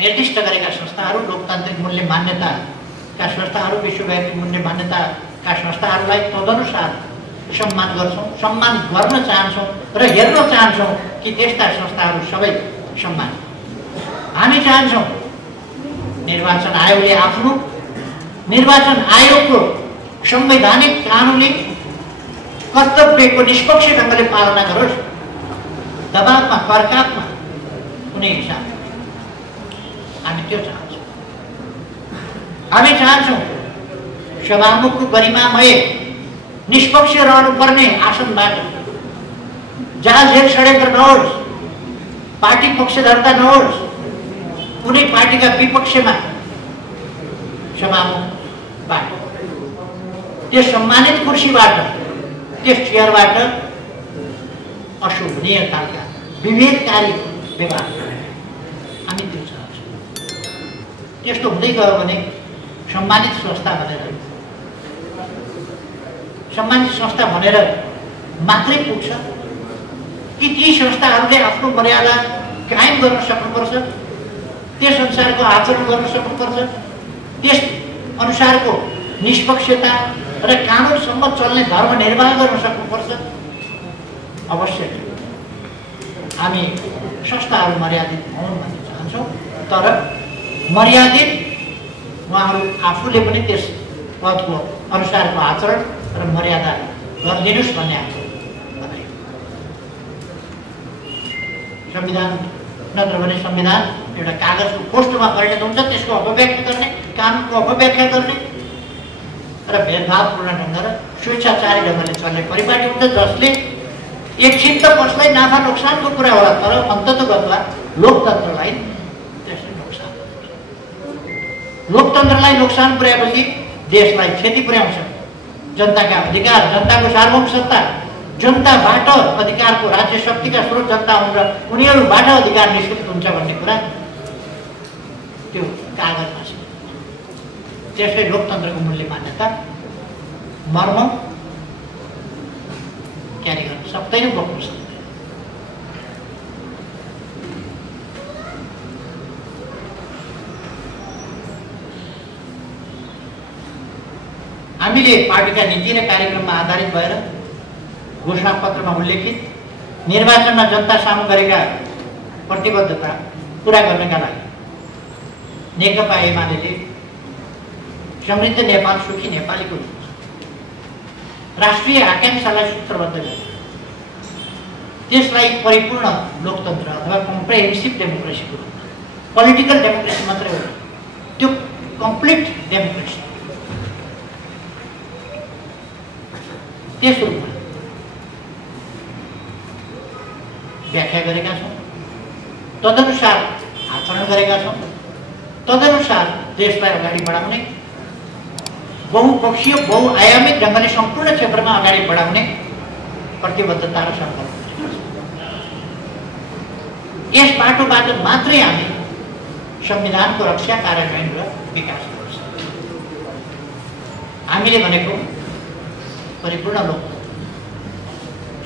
निर्दिष्ट गरेका संस्थाहरू, लोकतान्त्रिक मूल्य मान्यताका संस्थाहरू, विश्वव्यापी मूल्य मान्यताका संस्थाहरूलाई तदनुसार सम्मान गर्छौँ, सम्मान गर्न चाहन्छौँ र हेर्न चाहन्छौँ कि त्यस्ता संस्थाहरू सबै सम्मान। हामी चाहन्छौँ निर्वाचन आयोगले आफ्नो निर्वाचन आयोगको संवैधानिक कानुनी कर्तव्यको निष्पक्ष ढङ्गले पालना गरोस्, दबावमा फर्कावमा कुनै हिसाब हामी त्यो चाहन्छौँ। हामी चाहन्छौँ सभामुखको गरिमामय निष्पक्ष रहनुपर्ने आसनबाट जालझेल षड्यन्त्र नहोस्, पार्टी पक्षधरता नहोस्, कुनै पार्टीका विपक्षमा सभामुखबाट त्यस सम्मानित कुर्सीबाट त्यस चेयरबाट अशोभनीय खालका विभेदकारी व्यवहार हामी त्यो चाहन्छौँ। त्यस्तो हुँदै गयो भने सम्मानित संस्था भनेर मात्रै पुग्छ कि ती संस्थाहरूले आफ्नो मर्यादा कायम गर्न सक्नुपर्छ, त्यस अनुसारको आचरण गर्न सक्नुपर्छ, त्यस अनुसारको निष्पक्षता र कानुनसम्म चल्ने धर्म निर्वाह गर्न सक्नुपर्छ। अवश्य हामी संस्थाहरू मर्यादित हुन् भन्ने चाहन्छौँ, तर मर्यादित उहाँहरू आफूले पनि त्यस पदको अनुसारको आचरण र मर्यादा गरिदिनुहोस् भन्ने हाम्रो भनाइ। संविधान नत्र भने संविधान एउटा कागजको पोस्टमा परिणत हुन्छ, त्यसको अपव्याख्या गर्ने, कानुनको अपव्याख्या गर्ने र भेदभावपूर्ण ढङ्ग र स्वेच्छाचारी ढङ्गले चल्ने परिपाटी हुन्छ, जसले एकछिन त कसलाई नाफा नोक्सानको कुरा होला, तर अन्ततगतमा लोकतन्त्रलाई त्यसले नोक्सान हुन्छ। लोकतन्त्रलाई नोक्सान पुर्याएपछि देशलाई क्षति पुर्याउँछ। जनताका अधिकार, जनताको सार्वभौम सत्ता, जनताबाट अधिकारको राज्य शक्तिका स्रोत जनता हुन् र उनीहरूबाट अधिकार निश्चित हुन्छ भन्ने कुरा त्यो कागजमा छ। त्यसले लोकतन्त्रको मूल्य मान्यता मर्म क्यारी गर्न सक्दैन, बोक्नु सक्दैन। हामीले पार्टीका नीति र कार्यक्रममा आधारित भएर घोषणापत्रमा उल्लेखित निर्वाचनमा जनता सामु गरेका प्रतिबद्धता पूरा गर्नका लागि नेकपा एमाले समृद्ध नेपाल सुखी नेपालीको राष्ट्रिय आकांक्षालाई सूत्रबद्ध गर्छ। त्यसलाई परिपूर्ण लोकतन्त्र अथवा कम्प्रेहेन्सिभ डेमोक्रेसीको रूपमा, पोलिटिकल डेमोक्रेसी मात्रै हो, त्यो कम्प्लिट डेमोक्रेसी त्यस रूपमा व्याख्या गरेका छौँ, तदनुसार आचरण गरेका छौँ, तदनुसार देशलाई अगाडि बढाउने, बहुपक्षीय बहुआयामिक ढङ्गले सम्पूर्ण क्षेत्रमा अगाडि बढाउने प्रतिबद्धता र सङ्कल्प गरेका छौँ। यस बाटोबाट मात्रै हामी संविधानको रक्षा, कार्यान्वयन र विकास गर्छ। हामीले भनेको परिपूर्ण लोकतन्त्र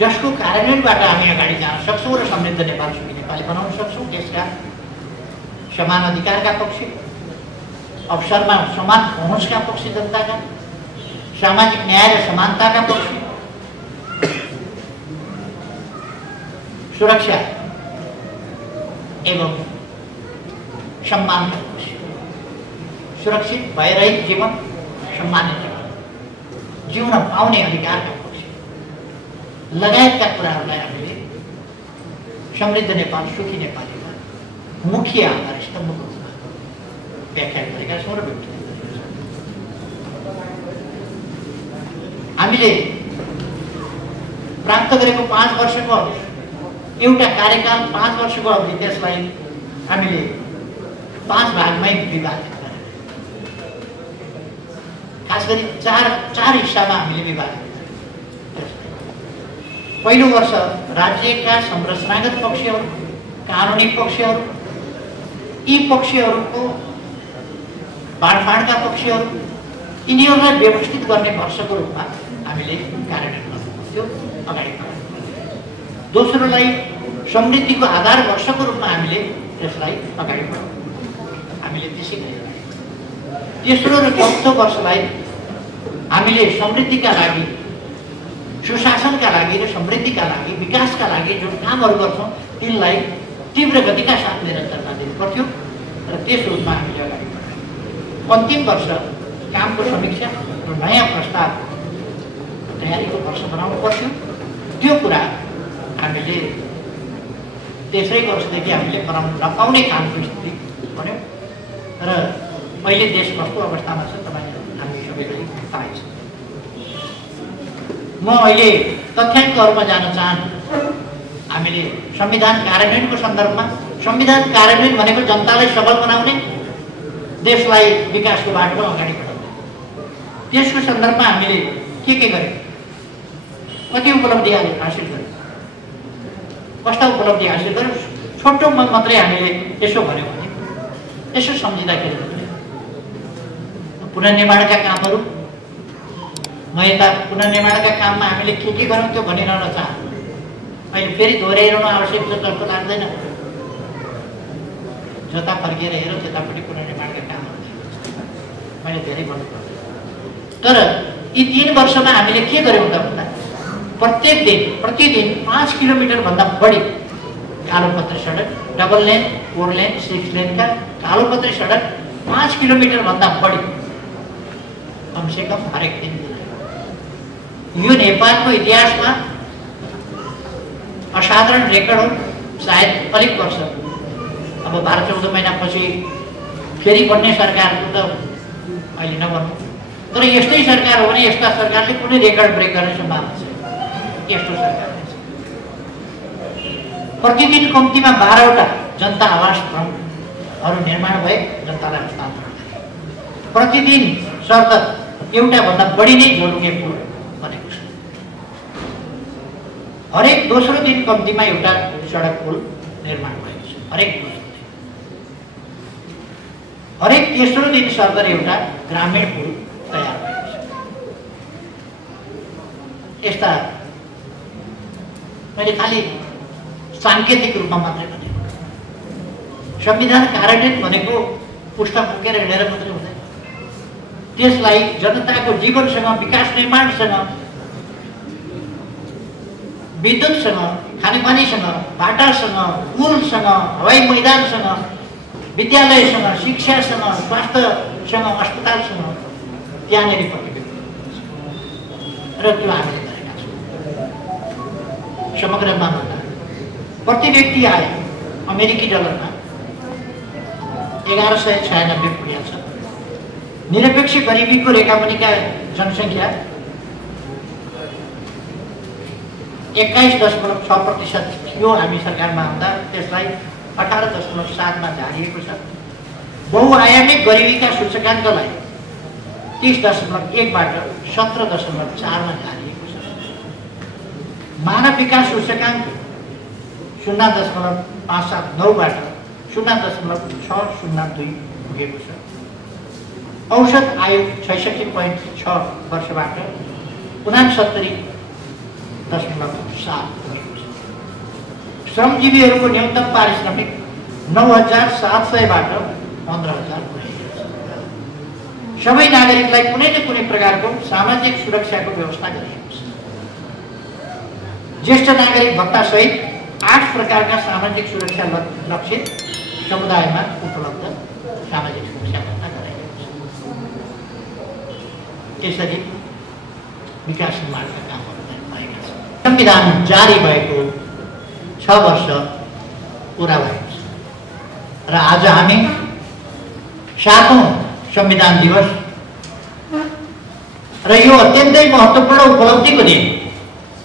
जसको कार्यान्वयनबाट हामी अगाडि जान सक्छौँ र समृद्ध नेपाल सुखी नेपाली बनाउन सक्छौँ। देशका समान अधिकारका पक्षी, अवसरमा समान पहुँचका पक्षी जनताका, सामाजिक न्याय र समानताका पक्षी, सुरक्षा एवं सम्मानका पक्षी, सुरक्षित भयरहित जीवन, सम्मानित जीवन जिउन पाउने अधिकारका पक्षी लगायतका कुराहरूलाई हामीले समृद्ध नेपाल सुखी नेपालीमा मुख्य आधार स्तम्भको रूपमा व्याख्या गरेका छौँ र व्यक्त गरेका छौँ। हामीले प्राप्त गरेको 5 वर्षको एउटा कार्यकाल, 5 वर्षको अवधि, त्यसलाई हामीले 5 भागमै विभाजित गरेका, खास गरी चार हिस्सामा हामीले विभाजित। पहिलो वर्ष राज्यका संरचनागत पक्षहरू, कानुनी पक्षहरू, यी पक्षहरूको बाँडफाँडका पक्षहरू, यिनीहरूलाई व्यवस्थित गर्ने वर्षको रूपमा हामीले कार्यान्वयन गर्नुपर्थ्यो, अगाडि बढाउनु। दोस्रोलाई समृद्धिको आधार वर्षको रूपमा हामीले त्यसलाई अगाडि बढाउँ। हामीले त्यसै गरेर तेस्रो र चौथो वर्षलाई हामीले समृद्धिका लागि, सुशासनका लागि र समृद्धिका लागि, विकासका लागि जुन कामहरू गर्छौँ तिनलाई तीव्र गतिका साथ निरन्तरता दिनु पर्थ्यो र त्यस रूपमा हामीले अगाडि बढायौँ। अन्तिम वर्ष कामको समीक्षा र नयाँ प्रस्ताव तयारीको वर्ष बनाउनु पर्थ्यो। त्यो कुरा हामीले तेस्रै वर्षदेखि हामीले बनाउन नपाउने कामको स्थिति बन्यो र अहिले देश कस्तो अवस्थामा छ तपाईँ हामी सबैले थाहै छ। म अहिले तथ्याङ्कहरूमा जान चाहन्छु। हामीले संविधान कार्यान्वयनको सन्दर्भमा, संविधान कार्यान्वयन भनेको जनतालाई सबल बनाउने, देशलाई विकासको बाटोमा अगाडि बढाउने, त्यसको सन्दर्भमा हामीले के गर्यौँ, कति उपलब्धि हासिल गर्यौँ, कस्ता उपलब्धि हासिल गर्यौँ, छोटोमा मात्रै हामीले यसो भन्यौँ भने यसो सम्झिँदाखेरि पुनर्निर्माणका कामहरू, म यता पुनर्निर्माणका काममा हामीले के गरौँ त्यो भनिरहन चाहन्छु। अहिले फेरि दोहोऱ्याइरहनु आवश्यक छ जस्तो लाग्दैन। जता फर्किएर हेरौँ त्यतापट्टि पुनर्निर्माणका कामहरू मैले धेरै भन्नुपर्छ। तर यी 3 वर्षमा हामीले के गर्यौँ त भन्दा प्रतिदिन 5 किलोमिटरभन्दा बढी कालोपत्री सडक, डबल लेन, 4 लेन, 6 लेनका कालोपत्री सडक 5 किलोमिटरभन्दा बढी कमसेकम हरेक दिन। यो नेपालको इतिहासमा असाधारण रेकर्ड हो। सायद अलिक वर्ष, अब 12-14 महिनापछि फेरि बन्ने सरकारको त अहिले नभनौँ, तर यस्तै सरकार हो भने यस्ता सरकारले कुनै रेकर्ड ब्रेक गर्ने सम्भावना छ। यस्तो सरकार प्रतिदिन कम्तीमा 12वटा जनता आवासहरू निर्माण भए जनतालाई हस्तान्तरण गरे। प्रतिदिन सरदर एउटाभन्दा बढी नै जोडुङ्गे पुल बनेको छ। हरेक दोस्रो दिन कम्तीमा एउटा सडक पुल निर्माण भएको छ। हरेक दोस्रो दिन, हरेक तेस्रो दिन सरदर एउटा ग्रामीण पुल तयार भएको छ। यस्ता मैले खालि साङ्केतिक रूपमा मात्रै भनेको। संविधान कार्यान्वयन भनेको पुस्तक बोकेर हिँडेर मात्रै हुँदैन। त्यसलाई जनताको जीवनसँग, विकास निर्माणसँग, विद्युतसँग, खानेपानीसँग, बाटासँग, पुलसँग, हवाई मैदानसँग, विद्यालयसँग, शिक्षासँग, स्वास्थ्यसँग, अस्पतालसँग त्यहाँनिर प्रतिबिम्बित र त्यो हामीले गरेका छौँ। समग्रमा भन्दा प्रति व्यक्ति आय अमेरिकी डलरमा 1196 पुगेको छ। निरपेक्ष गरिबीको रेखामुनिका जनसङ्ख्या 21.6% थियो हामी सरकारमा आउँदा, त्यसलाई 18.7मा झारिएको छ। बहुआयामिक गरिबीका सूचकाङ्कलाई 30.1बाट 17.4मा झारिएको छ। मानव विकास सूचकाङ्क 0.579बाट 0.602 पुगेको छ। औसत आयु 66.6 वर्षबाट 69.7 पुगेको छ। श्रमजीवीहरूको न्यूनतम पारिश्रमिक 9,700बाट 15,000 पुगेको छ। सबै नागरिकलाई कुनै न कुनै प्रकारको सामाजिक सुरक्षाको व्यवस्था गरिएको छ। ज्येष्ठ नागरिक भत्ता सहित 8 प्रकारका सामाजिक सुरक्षा लक्षित समुदायमा उपलब्ध सामाजिक सुरक्षा भत्ता गराइएको छ। त्यसरी विकास निर्माणका कामहरू भएका छन्। संविधान जारी भएको 6 वर्ष पुरा भएको छ र आज हामी 7औं संविधान दिवस र यो अत्यन्तै महत्त्वपूर्ण उपलब्धिको दिन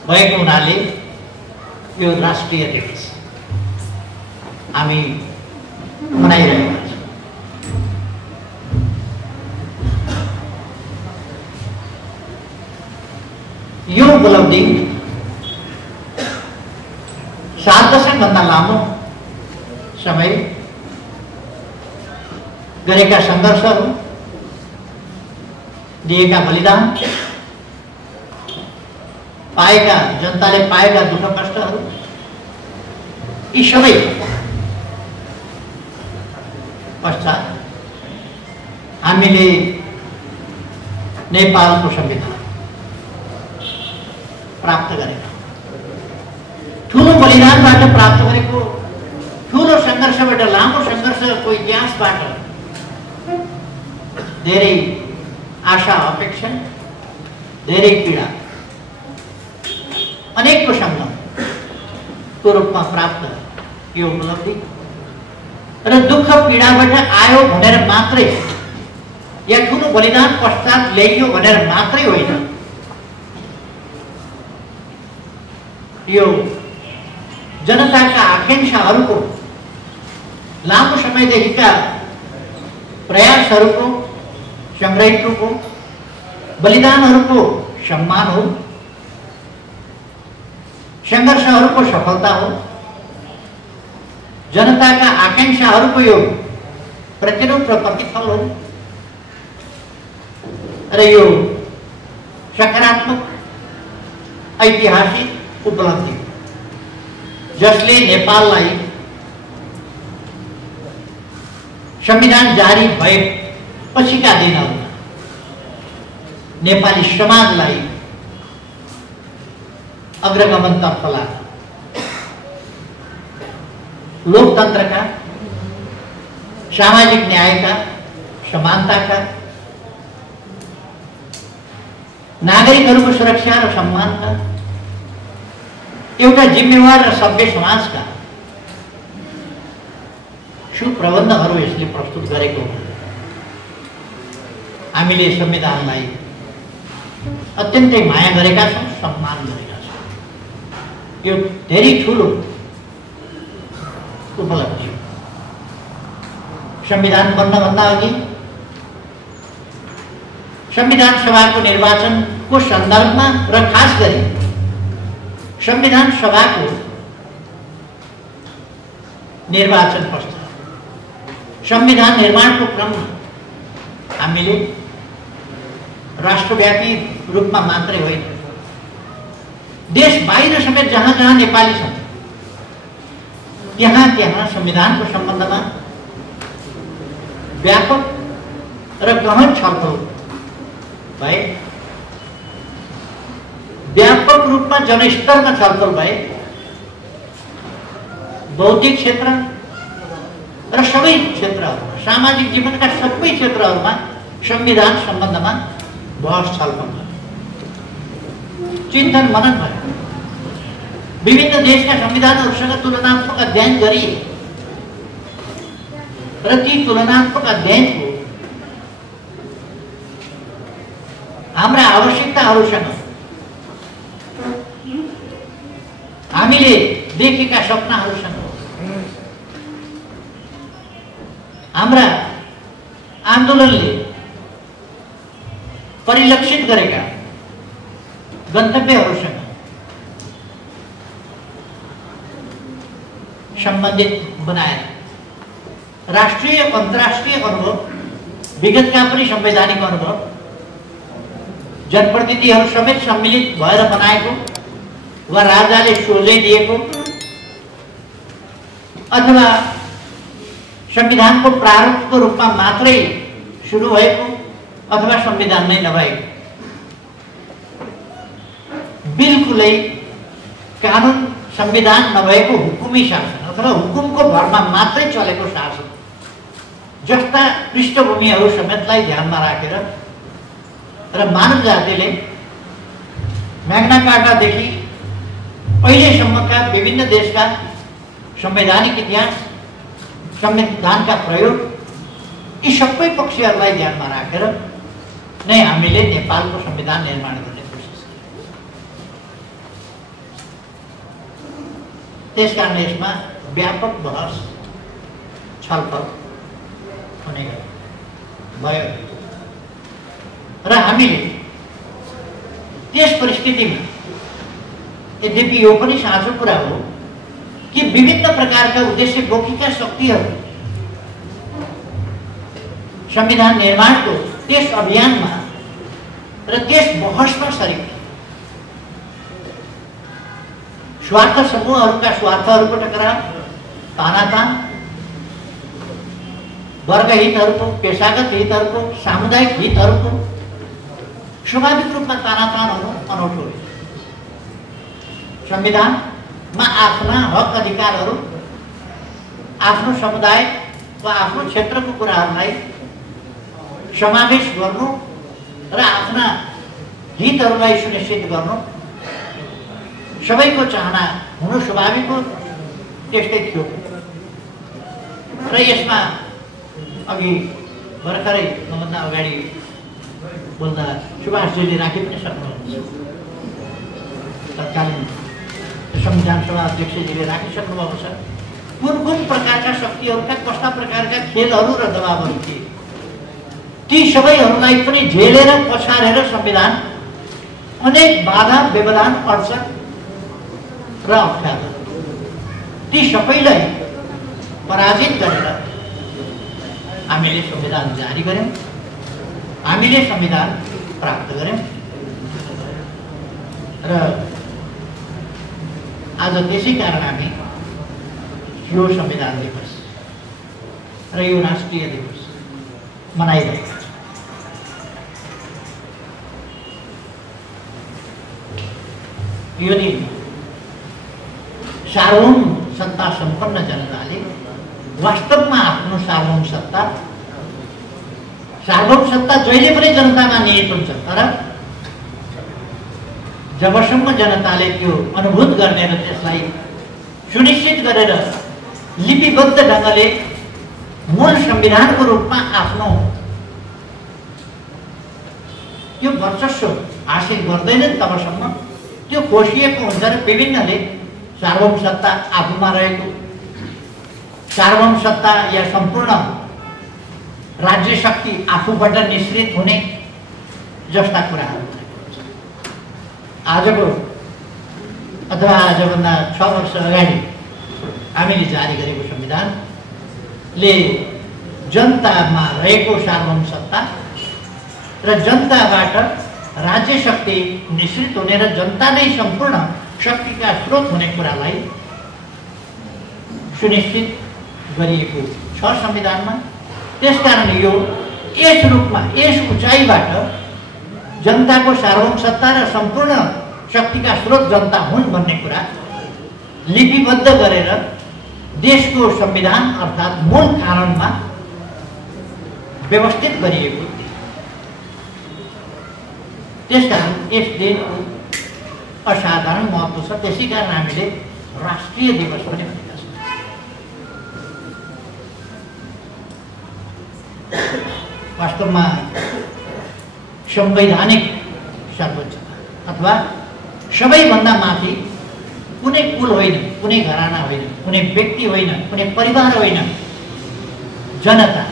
भएको हुनाले यो राष्ट्रिय दिवस हामी मनाइरहेका छौँ। यो उपलब्धि 7 दशकभन्दा लामो समय गरेका सङ्घर्षहरू, दिएका बलिदान, पाएका जनताले पाएका दुःख कष्टहरू, यी सबै पश्चात हामीले नेपालको संविधान प्राप्त गरेका ठूलो बलिदानबाट प्राप्त गरेको ठूलो संघर्षबाट लामो संघर्षको इतिहासबाट धेरै आशा अपेक्षा धेरै पीडा अनेकको सङ्गमको रूपमा प्राप्त यो उपलब्धि र दुःख पीडाबाट आयो भनेर मात्रै या ठूलो बलिदान पश्चात ल्याइयो भनेर मात्रै होइन, यो जनताका आकांक्षाहरूको लामो समयदेखिका प्रयासहरूको संग्रहितको बलिदानहरूको सम्मान हो, संघर्षहरूको सफलता हो, जनताका आकांक्षाहरूको यो प्रतिरूप र प्रतिफल हो र यो सकारात्मक ऐतिहासिक उपलब्धि जसले नेपाललाई संविधान जारी भए पछिका दिनहरूमा नेपाली समाजलाई अग्रगमनतर्फ लाग्यो। लोकतन्त्रका, सामाजिक न्यायका, समानताका, नागरिकहरूको सुरक्षा र सम्मानका एउटा जिम्मेवार र सभ्य समाजका सुप्रबन्धहरू यसले प्रस्तुत गरेको हो। हामीले संविधानलाई अत्यन्तै माया गरेका छौँ, सम्मान गरेका छौँ। यो धेरै ठुलो उपलब्धि हो। संविधान बन्नभन्दा अघि संविधान सभाको निर्वाचनको सन्दर्भमा र खास गरी संविधान सभाको निर्वाचन पश्चात संविधान निर्माणको क्रममा हामीले राष्ट्रव्यापी रूपमा मात्रै होइन, देश बाहिर समेत जहाँ जहाँ नेपाली छन् त्यहाँ त्यहाँ संविधानको सम्बन्धमा व्यापक र गहन छलफल भए, व्यापक रूपमा जनस्तरमा छलफल भए, बौद्धिक क्षेत्र र सबै क्षेत्रहरूमा, सामाजिक जीवनका सबै क्षेत्रहरूमा संविधान सम्बन्धमा बहस छलफल भयो, चिन्तन मनन भयो, विभिन्न देशका संविधानहरूसँग तुलनात्मक अध्ययन गरिए र ती तुलनात्मक अध्ययनको हाम्रा आवश्यकताहरूसँग हामीले देखेका सपनाहरूसँग हाम्रा आन्दोलनले परिलक्षित गरेका गन्तव्यहरूसँग सम्बन्धित बनाएर राष्ट्रिय अन्तर्राष्ट्रिय अनुभव, विगतका पनि संवैधानिक अनुभव, जनप्रतिनिधिहरू समेत सम्मिलित भएर बनाएको वा राजाले सोझै दिएको अथवा संविधानको प्रारूपको रूपमा मात्रै सुरु भएको अथवा संविधान नै नभएको बिल्कुलै कानुन संविधान नभएको हुकुमी शासन अथवा हुकुमको भरमा मात्रै चलेको शासन जस्ता पृष्ठभूमिहरू समेतलाई ध्यानमा राखेर र मानव जातिले म्याग्ना कार्टादेखि अहिलेसम्मका विभिन्न देशका संवैधानिक इतिहास, संविधानका प्रयोग, यी सबै पक्षहरूलाई ध्यानमा राखेर नै हामीले नेपालको संविधान निर्माण गर्ने कोसिस गर्छौँ। त्यसकारण यसमा व्यापक बहस छलफल हुने भयो र हामीले त्यस परिस्थितिमा, यद्यपि यो पनि साँचो कुरा हो कि विभिन्न प्रकारका उद्देश्य बोकेका शक्तिहरू संविधान निर्माणको त्यस अभियानमा र त्यस बहसमा सरिक थिए। स्वार्थ समूहहरूका स्वार्थहरूको टकराव, तानातान, वर्ग हितहरूको, पेशागत हितहरूको, सामुदायिक हितहरूको स्वाभाविक रूपमा तानातान हुनु अनौठो हो। संविधानमा आफ्ना हक अधिकारहरू, आफ्नो समुदाय वा आफ्नो क्षेत्रको कुराहरूलाई समावेश गर्नु र आफ्ना हितहरूलाई सुनिश्चित गर्नु सबैको चाहना हुनु स्वाभाविक हो। त्यस्तै थियो र यसमा अघि भर्खरै मभन्दा अगाडि बोल्दा सुभाषजीले राखि पनि सक्नुहुन्छ, तत्कालीन संविधान सभा अध्यक्षजीले राखिसक्नुभएको छ। कुन कुन प्रकारका शक्तिहरूका कस्ता प्रकारका खेलहरू र दबावहरू थिए, ती सबैहरूलाई पनि झेलेर पछारेर संविधान अनेक बाधा व्यवधान अडचन र अप्ठ्यारो ती सबैलाई पराजित गरेर हामीले संविधान जारी गर्यौं, हामीले संविधान प्राप्त गर्यौं र आज त्यसै कारण हामी यो संविधान दिवस र यो राष्ट्रिय दिवस मनाइरहेका छौँ। यो दिन सार्वभौम सत्ता सम्पन्न जनताले वास्तवमा आफ्नो सार्वभौम सत्ता जहिले पनि जनतामा निहित हुन्छ, तर जबसम्म जनताले त्यो अनुभूत गर्ने र त्यसलाई सुनिश्चित गरेर लिपिबद्ध ढङ्गले मूल संविधानको रूपमा आफ्नो त्यो वर्चस्व हासिल गर्दैनन् तबसम्म त्यो कोसिएको हुन्छ र विभिन्नले सार्वभौम सत्ता आफूमा रहेको सार्वभौम सत्ता या सम्पूर्ण राज्य शक्ति आफूबाट निश्रित हुने जस्ता कुराहरू आजको अथवा आजभन्दा 6 वर्ष अगाडि हामीले जारी गरेको संविधानले जनतामा रहेको सार्वभौम सत्ता र जनताबाट राज्य शक्ति निश्रित हुने र जनता नै सम्पूर्ण शक्तिका स्रोत हुने कुरालाई सुनिश्चित गरिएको छ संविधानमा। त्यसकारण यो यस रूपमा यस उचाइबाट जनताको सार्वभौम सत्ता र सम्पूर्ण शक्तिका स्रोत जनता हुन् भन्ने कुरा लिपिबद्ध गरेर देशको संविधान अर्थात् मूल कानुनमा व्यवस्थित गरिएको। त्यसकारण यस दिनको असाधारण महत्त्व छ। त्यसै कारण हामीले राष्ट्रिय दिवस पनि भनेका छौँ। वास्तवमा संवैधानिक सर्वोच्चता अथवा सबैभन्दा माथि कुनै कुल होइन, कुनै घराना होइन, कुनै व्यक्ति होइन, कुनै परिवार होइन, जनता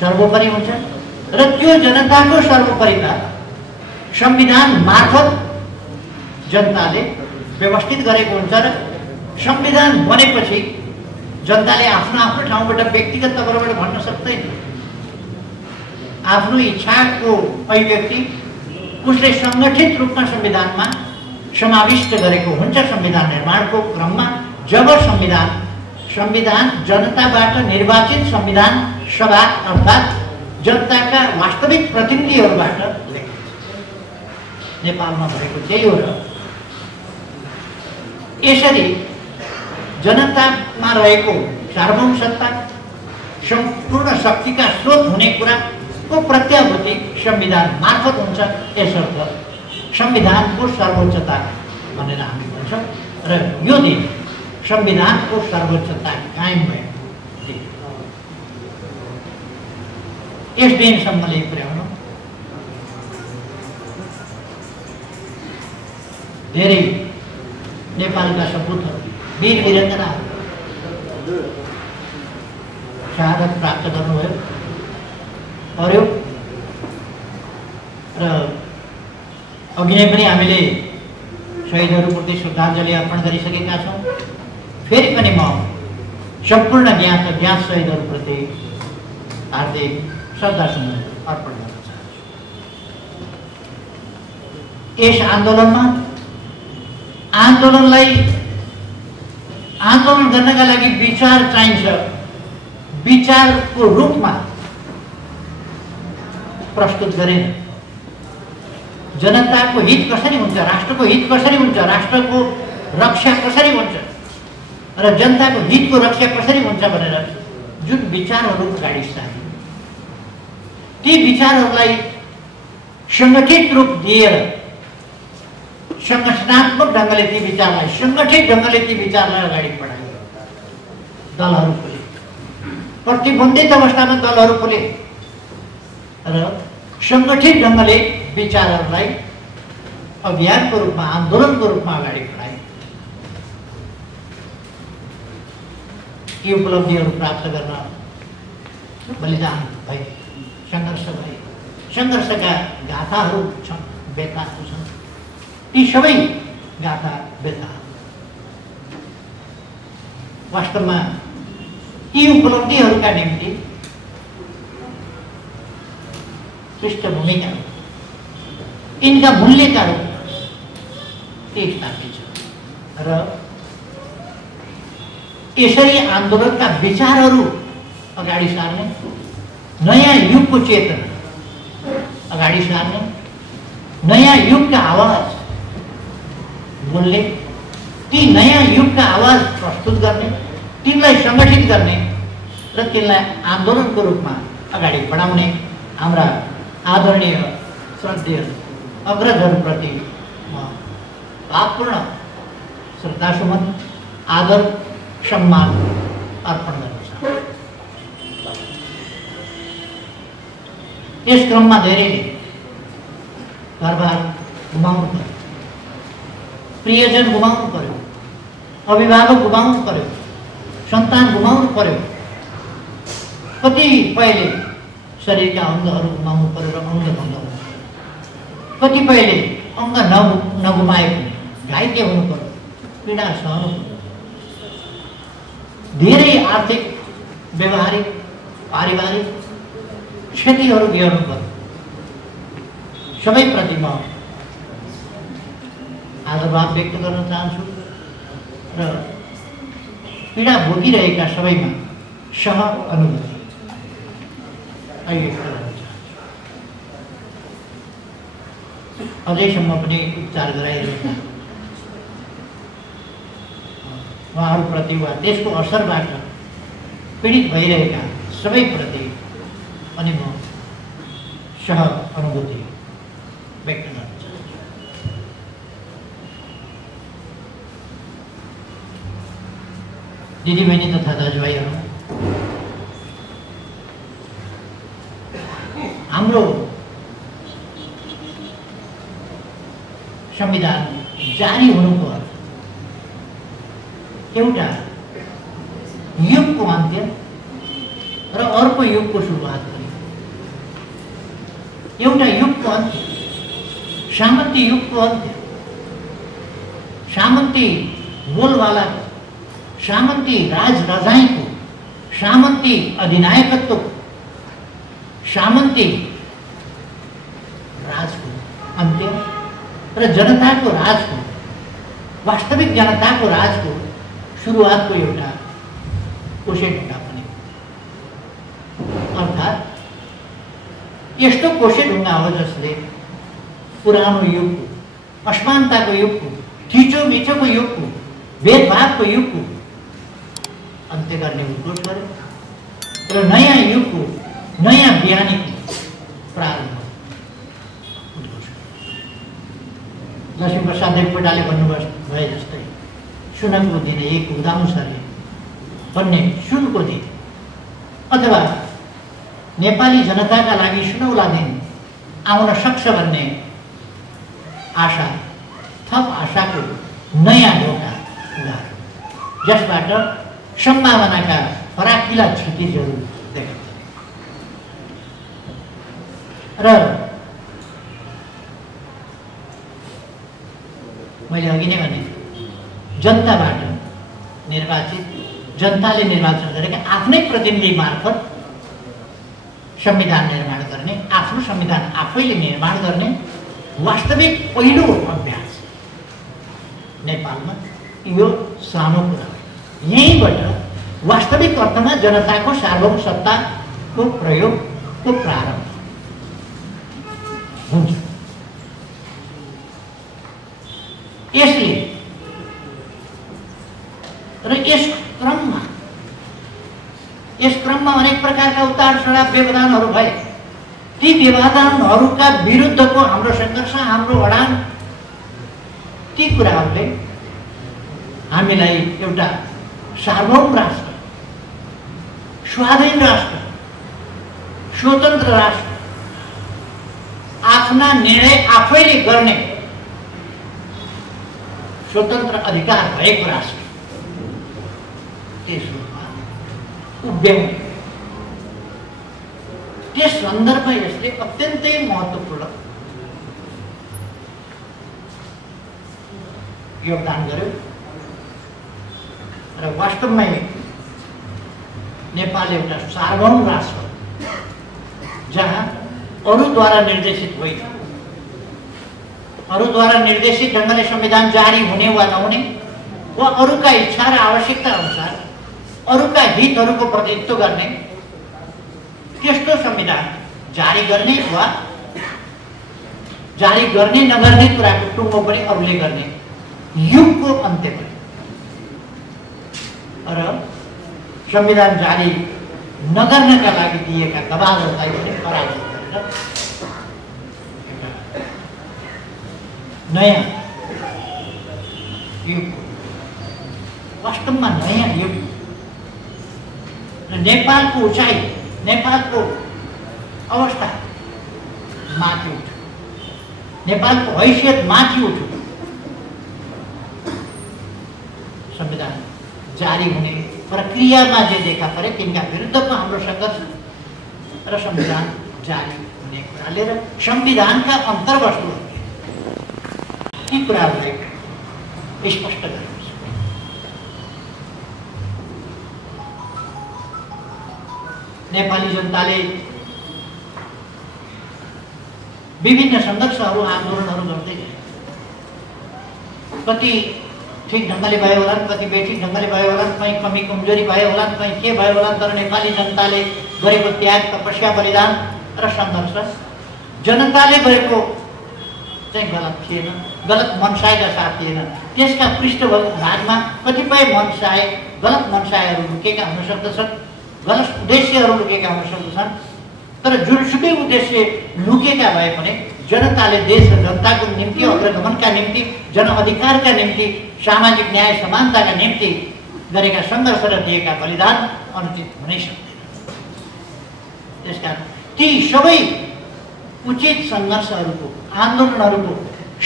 सर्वोपरि हुन्छ र त्यो जनताको सर्वोपरिता संविधान मार्फत जनताले व्यवस्थित गरेको हुन्छ र संविधान बनेपछि जनताले आफ्नो आफ्नो ठाउँबाट व्यक्तिगत तवरबाट भन्न सक्दैन। आफ्नो इच्छाको अभिव्यक्ति उसले सङ्गठित रूपमा संविधानमा समाविष्ट गरेको हुन्छ। संविधान निर्माणको क्रममा जब संविधान जनताबाट निर्वाचित संविधान सभा अर्थात् जनताका वास्तविक प्रतिनिधिहरूबाट लेखिन्छ। नेपालमा भएको त्यही हो र यसरी जनतामा रहेको सार्वभौम सत्ता सम्पूर्ण शक्तिका स्रोत हुने कुराको प्रत्याभूति संविधान मार्फत हुन्छ। यसर्थ संविधानको सर्वोच्चता भनेर हामी भन्छौँ र यो दिन संविधानको सर्वोच्चता कायम भएको दिन। यस दिनसम्मले पुर्याउनु धेरै नेपालका सपूतहरू वीर वीरेन्द्रहरू शहादत प्राप्त गर्नुभयो पर्यो र अघि नै पनि हामीले शहीदहरूप्रति श्रद्धाञ्जली अर्पण गरिसकेका छौँ। फेरि पनि म सम्पूर्ण ज्ञात शहीदहरूप्रति हार्दिक श्रद्धासुमन अर्पण गर्न चाहन्छु। यस आन्दोलन गर्नका लागि विचार चाहिन्छ, विचारको रूपमा प्रस्तुत गरेन। जनताको हित कसरी हुन्छ, राष्ट्रको हित कसरी हुन्छ, राष्ट्रको रक्षा कसरी हुन्छ र जनताको हितको रक्षा कसरी हुन्छ भनेर जुन विचारहरू अगाडि सारे, ती विचारहरूलाई सङ्गठित रूप दिएर संगठनात्मक ढङ्गले ती विचारलाई, सङ्गठित ढङ्गले ती विचारलाई अगाडि बढायो। दलहरू खोले, प्रतिबन्धित अवस्थामा दलहरू खोले र सङ्गठित ढङ्गले विचारहरूलाई अभियानको रूपमा, आन्दोलनको रूपमा अगाडि बढाए। यी उपलब्धिहरू प्राप्त गर्न बलिदान भए, सङ्घर्ष भए, सङ्घर्षका गाथाहरू छन्, बेताहरू छन्। ती सबै गाथा बेता वास्तवमा यी उपलब्धिहरूका निम्ति पृष्ठभूमिका, इनका मूल्यका रूपमा ती स्थापित छ र यसरी आन्दोलनका विचारहरू अगाडि सार्ने, नयाँ युगको चेतना अगाडि सार्ने, नयाँ युगका आवाज बोल्ने, ती नयाँ युगका आवाज प्रस्तुत गर्ने, तिनलाई सङ्गठित गर्ने र तिनलाई आन्दोलनको रूपमा अगाडि बढाउने हाम्रा आदरणीय श्रद्धेय अग्रजहरूप्रति म भावपूर्ण श्रद्धासुमन, आदर, सम्मान अर्पण गर्न चाहन्छु। यस क्रममा धेरैले घरबार गुमाउनु पर्यो, प्रियजन गुमाउनु पर्यो, अभिभावक गुमाउनु पर्यो, सन्तान गुमाउनु पर्यो, कतिपयले शरीरका अङ्गहरू गुमाउनु पर्यो र अङ्गभङ्ग हुनु पर्यो, कतिपयले अङ्ग नगुमाए पनि घाइते हुनु पर्यो, पीडा सहनु पर्यो, धेरै आर्थिक, व्यवहारिक, पारिवारिक क्षतिहरू बिहोर्नु पर्यो। सबैप्रति म आदरभाव व्यक्त गर्न चाहन्छु र पीडा भोगिरहेका सबैमा सह अनुभूति व्यक्त गर्न चाहन्छु। अझैसम्म पनि उपचार गराइरहेका उहाँहरूप्रति वा त्यसको असरबाट पीडित भइरहेका सबैप्रति पनि म सह अनुभूति व्यक्त गर्न चाहन्छु। दिदीबहिनी तथा दाजुभाइहरू, हाम्रो संविधान जारी हुनुको अर्थ एउटा युगको अन्त्य र अर्को युगको सुरुवात गर्यो। एउटा युगको अन्त्य, सामन्ती युगको अन्त्य, सामन्ती बोलवालाको, सामन्ती राजरजाईको, सामन्ती अधिनायकत्वको, सामन्ती राजको अन्त्य र जनताको राजको, वास्तविक जनताको राजको सुरुवातको एउटा कोसेढुङ्गा पनि, अर्थात् यस्तो कोसेढुङ्गा हो जसले पुरानो युगको, असमानताको युगको, थिचोमिचोको युगको, भेदभावको युगको अन्त्य गर्ने उद्घोष गर्यो र नयाँ युगको, नयाँ बिहानीको प्रारम्भ उद्घोष गर्यो। लक्ष्मीप्रसाद देवकोटाले भन्नुभए जस्तै सुनको दिन एक उदाउँछ रे भन्ने सुनको दिन अथवा नेपाली जनताका लागि सुनौला दिन आउन सक्छ भन्ने आशा, थप आशाको नयाँ ढोका उगायो, जसबाट सम्भावनाका फराकिला क्षितिजहरू देखिन्छ। र मैले अघि नै भने जनताबाट निर्वाचित, जनताले निर्वाचन गरेका आफ्नै प्रतिनिधि मार्फत संविधान निर्माण गर्ने, आफ्नो संविधान आफैले निर्माण गर्ने वास्तविक पहिलो अभ्यास नेपालमा यो सानो कुरा हो। यहीँबाट वास्तविक अर्थमा जनताको सार्वभौम सत्ताको प्रयोगको प्रारम्भ हुन्छ। यसले र यस क्रममा अनेक प्रकारका उतार चढाव व्यवधानहरू भए। ती व्यवधानहरूका विरुद्धको हाम्रो सङ्घर्ष, हाम्रो अडान, ती कुराहरूले हामीलाई एउटा सार्वभौम राष्ट्र, स्वाधीन राष्ट्र, स्वतन्त्र राष्ट्र, आफ्ना निर्णय आफैले गर्ने स्वतन्त्र अधिकार भएको राष्ट्र त्यस रूपमा उभ्याउने, त्यस सन्दर्भमा यसले अत्यन्तै महत्त्वपूर्ण योगदान गर्यो र वास्तवमै नेपाल एउटा सार्वभौम राष्ट्र जहाँ अरूद्वारा निर्देशित होइन, अरूद्वारा निर्देशित ढङ्गले संविधान जारी हुने वा नहुने वा अरूका इच्छा र आवश्यकता अनुसार अरूका हितहरूको प्रतिनिधित्व गर्ने त्यस्तो संविधान जारी गर्ने वा जारी गर्ने नगर्ने कुराको टुङ्गो पनि अरूले गर्ने युगको अन्त्य भयो र संविधान जारी नगर्नका लागि दिएका दबावहरूलाई पनि पराजित गरेर नयाँ युग, वास्तवमा नयाँ युग र नेपालको उचाइ, नेपालको अवस्था माथि उठ्यो, नेपालको हैसियत माथि उठ्यो। संविधान जारी हुने प्रक्रियामा जे देखा परे तिनका विरुद्धमा हाम्रो सङ्घर्ष र संविधान जारी हुने कुराले र संविधानका अन्तर्वस्तुहरू ती कुराहरूलाई स्पष्ट गर्नुहुन्छ। नेपाली जनताले विभिन्न सङ्घर्षहरू, आन्दोलनहरू गर्दै गए। कति ठिक ढङ्गले भयो होला, कति बेठिक ढङ्गले भयो होला, कहीँ कमी कमजोरी भयो होला, कहीँ के भयो होला, तर नेपाली जनताले गरेको त्याग, तपस्या, बलिदान र सङ्घर्ष जनताले गरेको चाहिँ गलत थिएन, गलत मनसायका साथ थिएन। त्यसका पृष्ठभागमा कतिपय मनसाय, गलत मनसायहरू लुकेका हुन सक्दछन्, गलत उद्देश्यहरू लुकेका हुन सक्दछन्, तर जुनसुकै उद्देश्य लुकेका भए पनि जनताले देश र जनताको निम्ति, अग्रगमनका निम्ति, जनअधिकारका निम्ति, सामाजिक न्याय समानताका निम्ति गरेका सङ्घर्ष र दिएका बलिदान अनुचित हुनै सक्दैन। त्यसकारण ती सबै उचित सङ्घर्षहरूको, आन्दोलनहरूको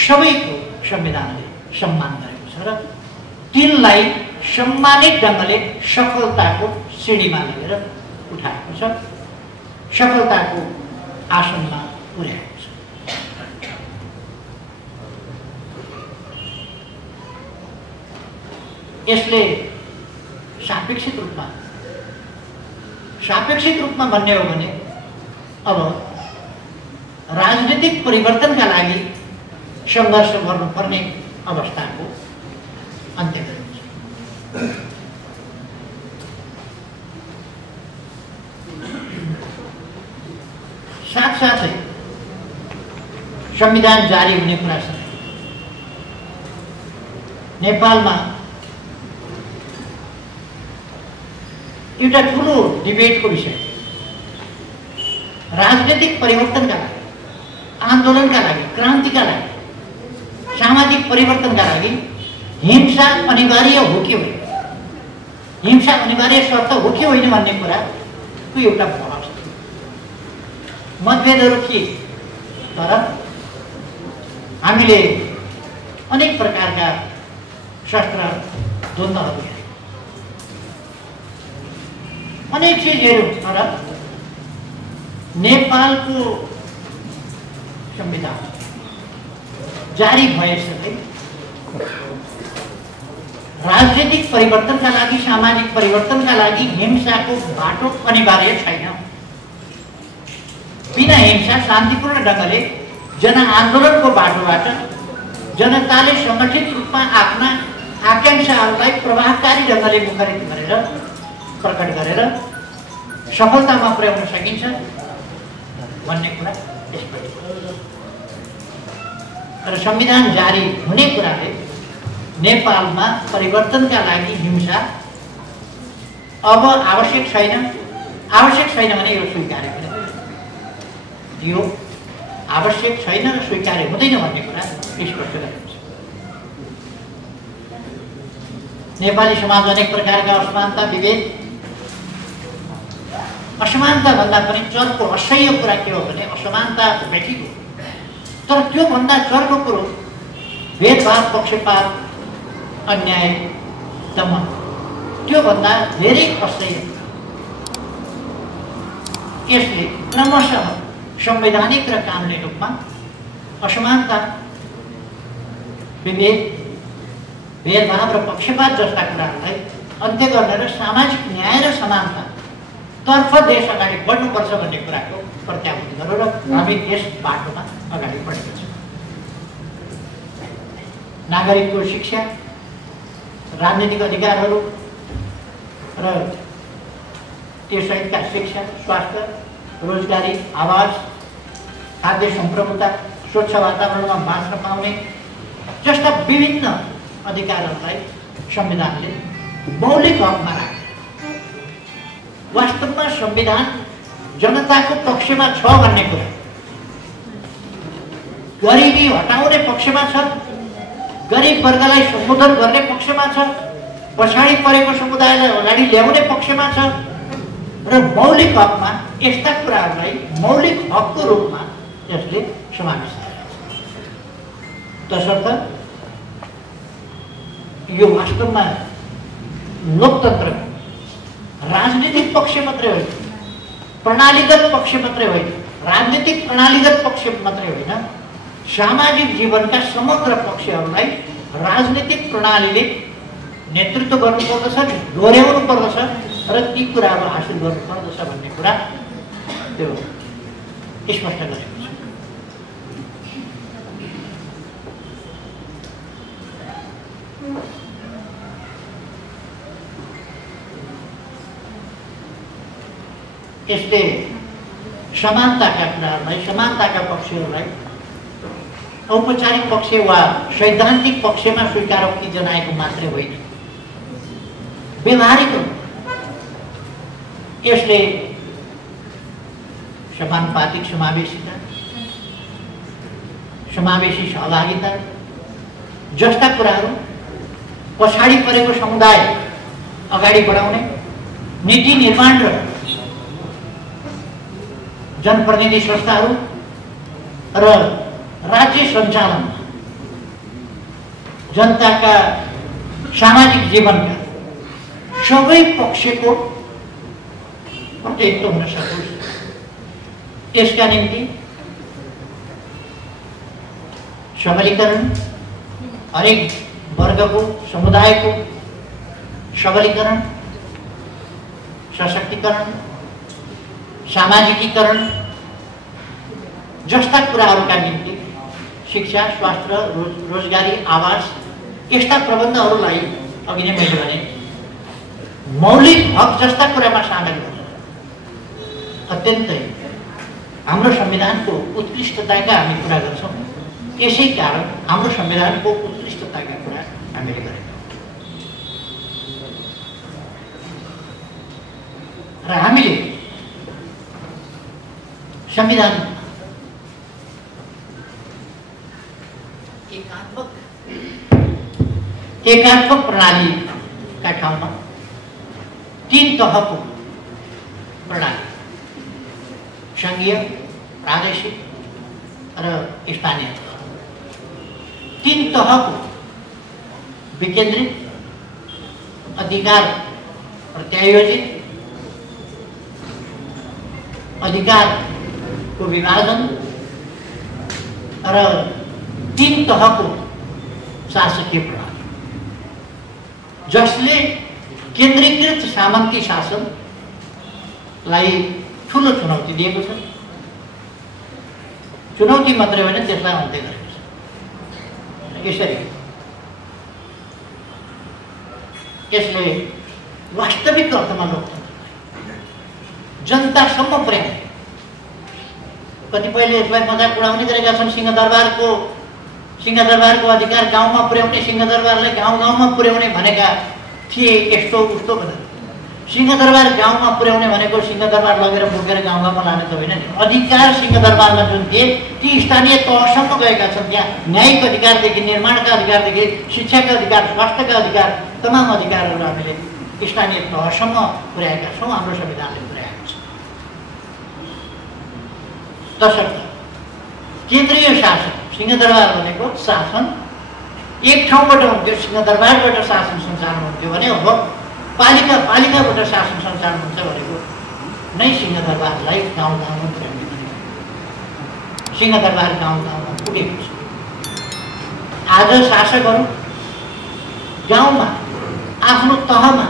सबैको संविधानले सम्मान गरेको छ र तिनलाई सम्मानित ढङ्गले सफलताको सिँढीमा लिएर उठाएको छ, सफलताको आसनमा पुर्याएको छ। यसले सापेक्षिक रूपमा भन्ने हो भने अब राजनीतिक परिवर्तनका लागि सङ्घर्ष गर्नुपर्ने अवस्थाको अन्त्य गरिन्छ। साथसाथै संविधान जारी हुने कुरासँग नेपालमा एउटा ठुलो डिबेटको विषय, राजनीतिक परिवर्तनका लागि, आन्दोलनका लागि, क्रान्तिका लागि, सामाजिक परिवर्तनका लागि हिंसा अनिवार्य हो कि होइन, हिंसा अनिवार्य शर्त हो कि होइन भन्ने कुराको एउटा बहस, मतभेदहरू थिए। तर हामीले अनेक प्रकारका शस्त्र द्वन्द्वहरू हेऱ्यौँ, अनेक चिजहरू, तर नेपालको संविधान जारी भएसँगै राजनीतिक परिवर्तनका लागि, सामाजिक परिवर्तनका लागि हिंसाको बाटो अनिवार्य छैन। बिना हिंसा शान्तिपूर्ण ढङ्गले जनआन्दोलनको बाटोबाट जनताले सङ्गठित रूपमा आफ्ना आकाङ्क्षाहरूलाई प्रभावकारी ढङ्गले मुखरित गरेर प्रकट गरेर सफलतामा पुर्याउन सकिन्छ भन्ने कुरा यसपटि। र संविधान जारी हुने कुराले नेपालमा परिवर्तनका लागि हिंसा अब आवश्यक छैन। आवश्यक छैन भने यो स्वीकार्य हुँदैन, यो आवश्यक छैन र स्वीकार्य हुँदैन भन्ने कुरा स्पष्ट गरिन्छ। नेपाली समाज अनेक प्रकारका असमानता, विभेद, असमानता भन्दा पनि चर्को असह्य कुरा के हो भने असमानता भेटिएको, तर त्यो भन्दा चर्को कुरो भेदभाव, पक्षपात, अन्याय, दमन, त्यो भन्दा धेरै असह्य। यसले क्रमशः संवैधानिक र कानुनी रूपमा असमानता, विभेद, भेदभाव र पक्षपात जस्ता कुराहरूलाई अन्त्य गर्ने र सामाजिक न्याय र समानता तर्फ देश अगाडि बढ्नुपर्छ भन्ने कुराको प्रत्याभूति गरेर हामी यस बाटोमा अगाडि बढेका छौँ। नागरिकको शिक्षा, राजनीतिक अधिकारहरू र त्यससहितका शिक्षा, स्वास्थ्य, रोजगारी, आवास, खाद्य सम्प्रभुता, स्वच्छ वातावरणमा बाँच्न पाउने जस्ता विभिन्न अधिकारहरूलाई संविधानले मौलिक हकमा राखे। वास्तवमा संविधान जनताको पक्षमा छ भन्ने कुरा, गरिबी हटाउने पक्षमा छ, गरिब वर्गलाई सम्बोधन गर्ने पक्षमा छ, पछाडि परेको समुदायलाई अगाडि ल्याउने पक्षमा छ र मौलिक हकमा यस्ता कुराहरूलाई मौलिक हकको रूपमा यसले समावेश गरेको छ। तसर्थ यो वास्तवमा लोकतन्त्रको राजनीतिक पक्ष मात्रै होइन, प्रणालीगत पक्ष मात्रै होइन, राजनीतिक प्रणालीगत पक्ष मात्रै होइन, सामाजिक जीवनका समग्र पक्षहरूलाई राजनीतिक प्रणालीले नेतृत्व गर्नुपर्दछ, डोर्याउनु पर्दछ र ती कुराहरू हासिल गर्नुपर्दछ भन्ने कुरा त्यो स्पष्ट गरेको छ। यसले समानताका कुराहरूलाई, समानताका पक्षहरूलाई औपचारिक पक्ष वा सैद्धान्तिक पक्षमा स्वीकारोक्ति जनाएको मात्रै होइन, व्यवहारिक यसले समानुपातिक समावेशिता, समावेशी सहभागिता जस्ता कुराहरू, पछाडि परेको समुदाय अगाडि बढाउने, नीति निर्माण र जनप्रतिनिधि संस्थाहरू र राज्य सञ्चालन, जनताका सामाजिक जीवनका सबै पक्षको प्रतिनिधित्व हुन सकोस्, त्यसका निम्ति सबलीकरण, हरेक वर्गको समुदायको सबलीकरण, सशक्तिकरण, सामाजिकीकरण जस्ता कुराहरूका निम्ति शिक्षा, स्वास्थ्य, रोजगारी, आवास यस्ता प्रबन्धहरूलाई अघि नै मैले भने मौलिक हक जस्ता कुरामा सामेल गरेर अत्यन्तै हाम्रो संविधानको उत्कृष्टताका हामी कुरा गर्छौँ। यसै कारण हाम्रो संविधानको उत्कृष्टताका कुरा हामीले गरेका र हामीले संविधान एकात्मक प्रणालीका ठाउँमा 3 तहको प्रणाली, संघीय, प्रादेशिक र स्थानीय, 3 तहको विकेन्द्रित अधिकार प्रत्यायोजित अधिकारको विभाजन र 3 तहको शासकीय प्रणाली जसले केन्द्रीकृत सामन्ती शासनलाई ठुलो चुनौती दिएको छ। चुनौती मात्रै होइन, त्यसलाई अन्त्य गरेको छ। यसरी यसले वास्तविक अर्थमा लोकतन्त्र जनतासम्म पुर्याउने। कतिपयले यसलाई मजाक उडाउने गरेका छन्। सिंहदरबारको अधिकार गाउँमा पुर्याउने, सिंहदरबारलाई गाउँ गाउँमा पुर्याउने भनेका थिए यस्तो उस्तो भनेर। सिंहदरबार गाउँमा पुर्याउने भनेको सिंहदरबार लगेर बोकेर गाउँ गाउँमा लाने त होइन नि। अधिकार सिंहदरबारमा जुन थिए ती स्थानीय तहसम्म गएका छन्। त्यहाँ न्यायिक अधिकारदेखि, निर्माणका अधिकारदेखि, शिक्षाका अधिकार, स्वास्थ्यका अधिकार, तमाम अधिकारहरू हामीले स्थानीय तहसम्म पुर्याएका छौँ। हाम्रो संविधानले पुर्याएको छ। तसर्थ केन्द्रीय शासन, सिंहदरबार भनेको शासन एक ठाउँबाट हुन्थ्यो, सिंहदरबारबाट शासन सञ्चालन हुन्थ्यो भने अब पालिकाबाट शासन सञ्चालन हुन्छ भनेको नै सिंहदरबारलाई गाउँ गाउँमा पुर्याउने भनेको। सिंहदरबार गाउँ गाउँमा पुगेको छ। आज शासकहरू गाउँमा आफ्नो तहमा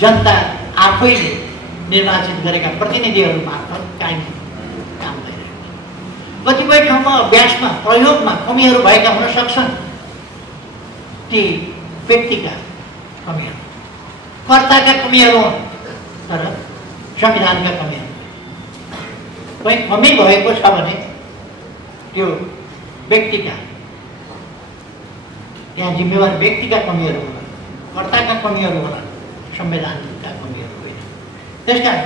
जनता आफैले निर्वाचित गरेका प्रतिनिधिहरू मार्फत कायम काम भइरहेको छ। कतिपय ठाउँमा अभ्यासमा, प्रयोगमा कमीहरू भएका हुन सक्छन्। ती व्यक्तिका कमीहरू, कर्ताका कमीहरू हुन्, तर संविधानका कमीहरू। कोही कमी भएको छ भने त्यो व्यक्तिका, त्यहाँ जिम्मेवार व्यक्तिका कमीहरू होला, कर्ताका कमीहरू होला, संविधानका कमीहरू होइन। त्यसकारण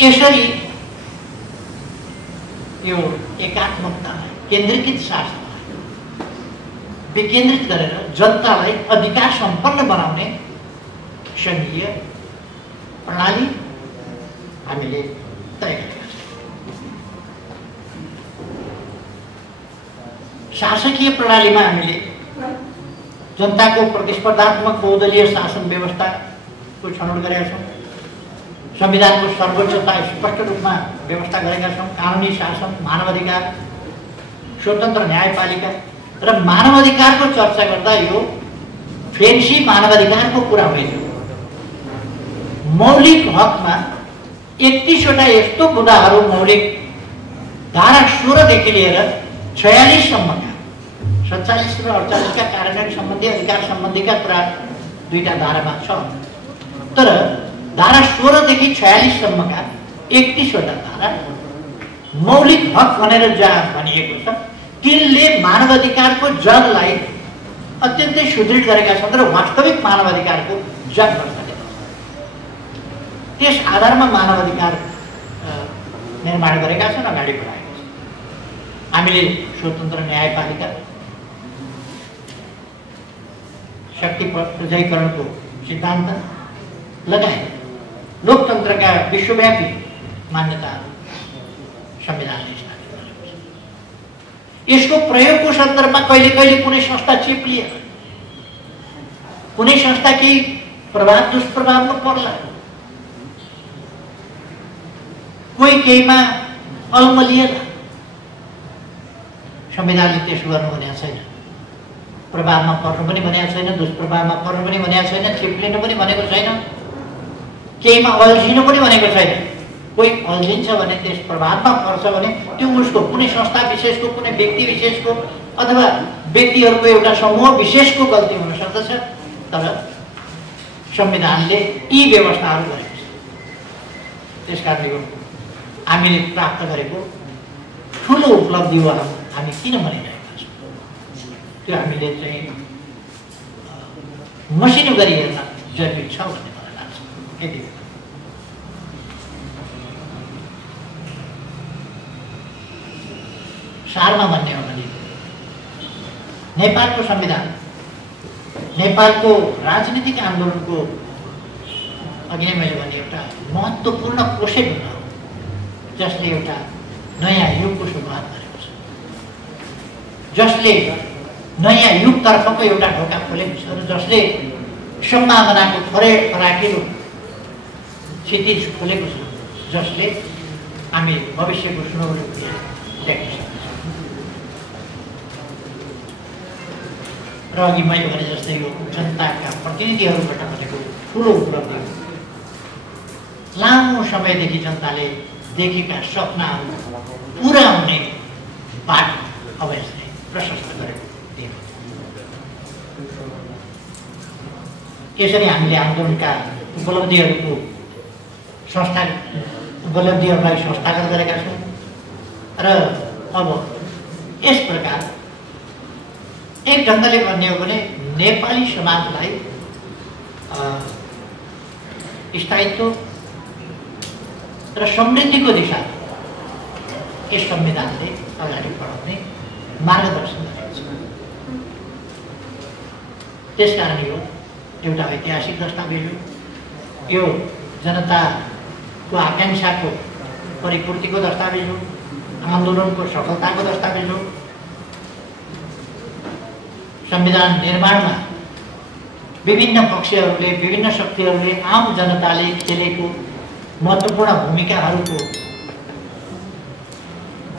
यसरी यो एकात्मकतालाई, केन्द्रीकृत शासनलाई विकेन्द्रित गरेर जनतालाई अधिकार सम्पन्न बनाउने सङ्घीय प्रणाली हामीले तय गरेका छौँ। शासकीय प्रणालीमा हामीले जनताको प्रतिस्पर्धात्मक बहुदलीय शासन व्यवस्थाको छनौट गरेका छौँ। संविधानको सर्वोच्चता स्पष्ट रूपमा व्यवस्था गरेका छौँ। कानुनी शासन, मानवाधिकार, स्वतन्त्र न्यायपालिका र मानवाधिकारको चर्चा गर्दा यो फेन्सी मानवाधिकारको कुरा होइन। मौलिक हकमा 31वटा यस्तो बुँदाहरू मौलिक धारा 16 देखि लिएर 46 सम्मका 47 र 48 का कार्यान्वयन सम्बन्धी अधिकार सम्बन्धीका कुरा दुईटा धारामा छ। तर धारा 16 देखि 46 सम्मका 31वटा धारा मौलिक हक भनेर जहाँ भनिएको छ तिनले मानवाधिकारको जगलाई अत्यन्तै सुदृढ गरेका छन् र वास्तविक मानवाधिकारको जग गर्न सकेका छन्। त्यस आधारमा मानवाधिकार निर्माण गरेका छन्, अगाडि बढाएका छन्। हामीले स्वतन्त्र न्यायपालिका, शक्ति प्रजाीकरणको सिद्धान्त लगायत लोकतन्त्रका विश्वव्यापी मान्यताहरू संविधानले स्थापित गरेको छ। यसको प्रयोगको सन्दर्भमा कहिले कहिले कुनै संस्था चिप्लिएर, कुनै संस्था केही प्रभाव दुष्प्रभावमा पर्ला, कोही केहीमा अल्मलिएला। संविधानले त्यसो गर्नु भनेको छैन। प्रभावमा पर्नु पनि भनेको छैन, दुष्प्रभावमा पर्नु पनि भनेको छैन, चिप्लिनु पनि भनेको छैन, केहीमा अल्झिनु पनि भनेको छैन। कोही अल्झिन्छ भने, त्यस प्रभावमा पर्छ भने त्यो उसको कुनै संस्था विशेषको, कुनै व्यक्ति विशेषको अथवा व्यक्तिहरूको एउटा समूह विशेषको गल्ती हुन सक्दछ। तर संविधानले यी व्यवस्थाहरू गरेको छ। त्यसकारणले यो हामीले प्राप्त गरेको ठुलो उपलब्धि हो। हामी किन भनिरहेका छौँ त्यो हामीले चाहिँ मसिनो गरी हेर्न जरुरी छ भन्ने मलाई लाग्छ। यति सारमा भन्ने हो भने नेपालको संविधान नेपालको राजनीतिक आन्दोलनको अघि नै मैले भने एउटा महत्त्वपूर्ण कोसेट हो, जसले एउटा नयाँ युगको सुरुवात गरेको छ, जसले नयाँ युगतर्फको एउटा ढोका खोलेको छ र जसले सम्भावनाको फराकिलो क्षितिज खोलेको छ, जसले हामी भविष्यको सुनौलो देख्न सक्छौँ। र अघि मैले भने जस्तै यो जनताका प्रतिनिधिहरूबाट भनेको ठुलो उपलब्धि हो। लामो समयदेखि जनताले देखेका सपनाहरू पुरा हुने बाटो अब यसले प्रशस्त गरेको देखिन्छ। यसरी हामीले आन्दोलनका उपलब्धिहरूलाई संस्थागत गरेका छौँ र अब यस प्रकार एक ढङ्गले भन्ने हो भने नेपाली समाजलाई स्थायित्व र समृद्धिको दिशा यस संविधानले अगाडि बढाउने मार्गदर्शन गरेको छ। त्यसकारण यो एउटा ऐतिहासिक दस्तावेज हो। यो जनताको आकांक्षाको परिपूर्तिको दस्तावेज हो, आन्दोलनको सफलताको दस्तावेज हो। संविधान निर्माणमा विभिन्न पक्षहरूले, विभिन्न शक्तिहरूले, आम जनताले खेलेको महत्त्वपूर्ण भूमिकाहरूको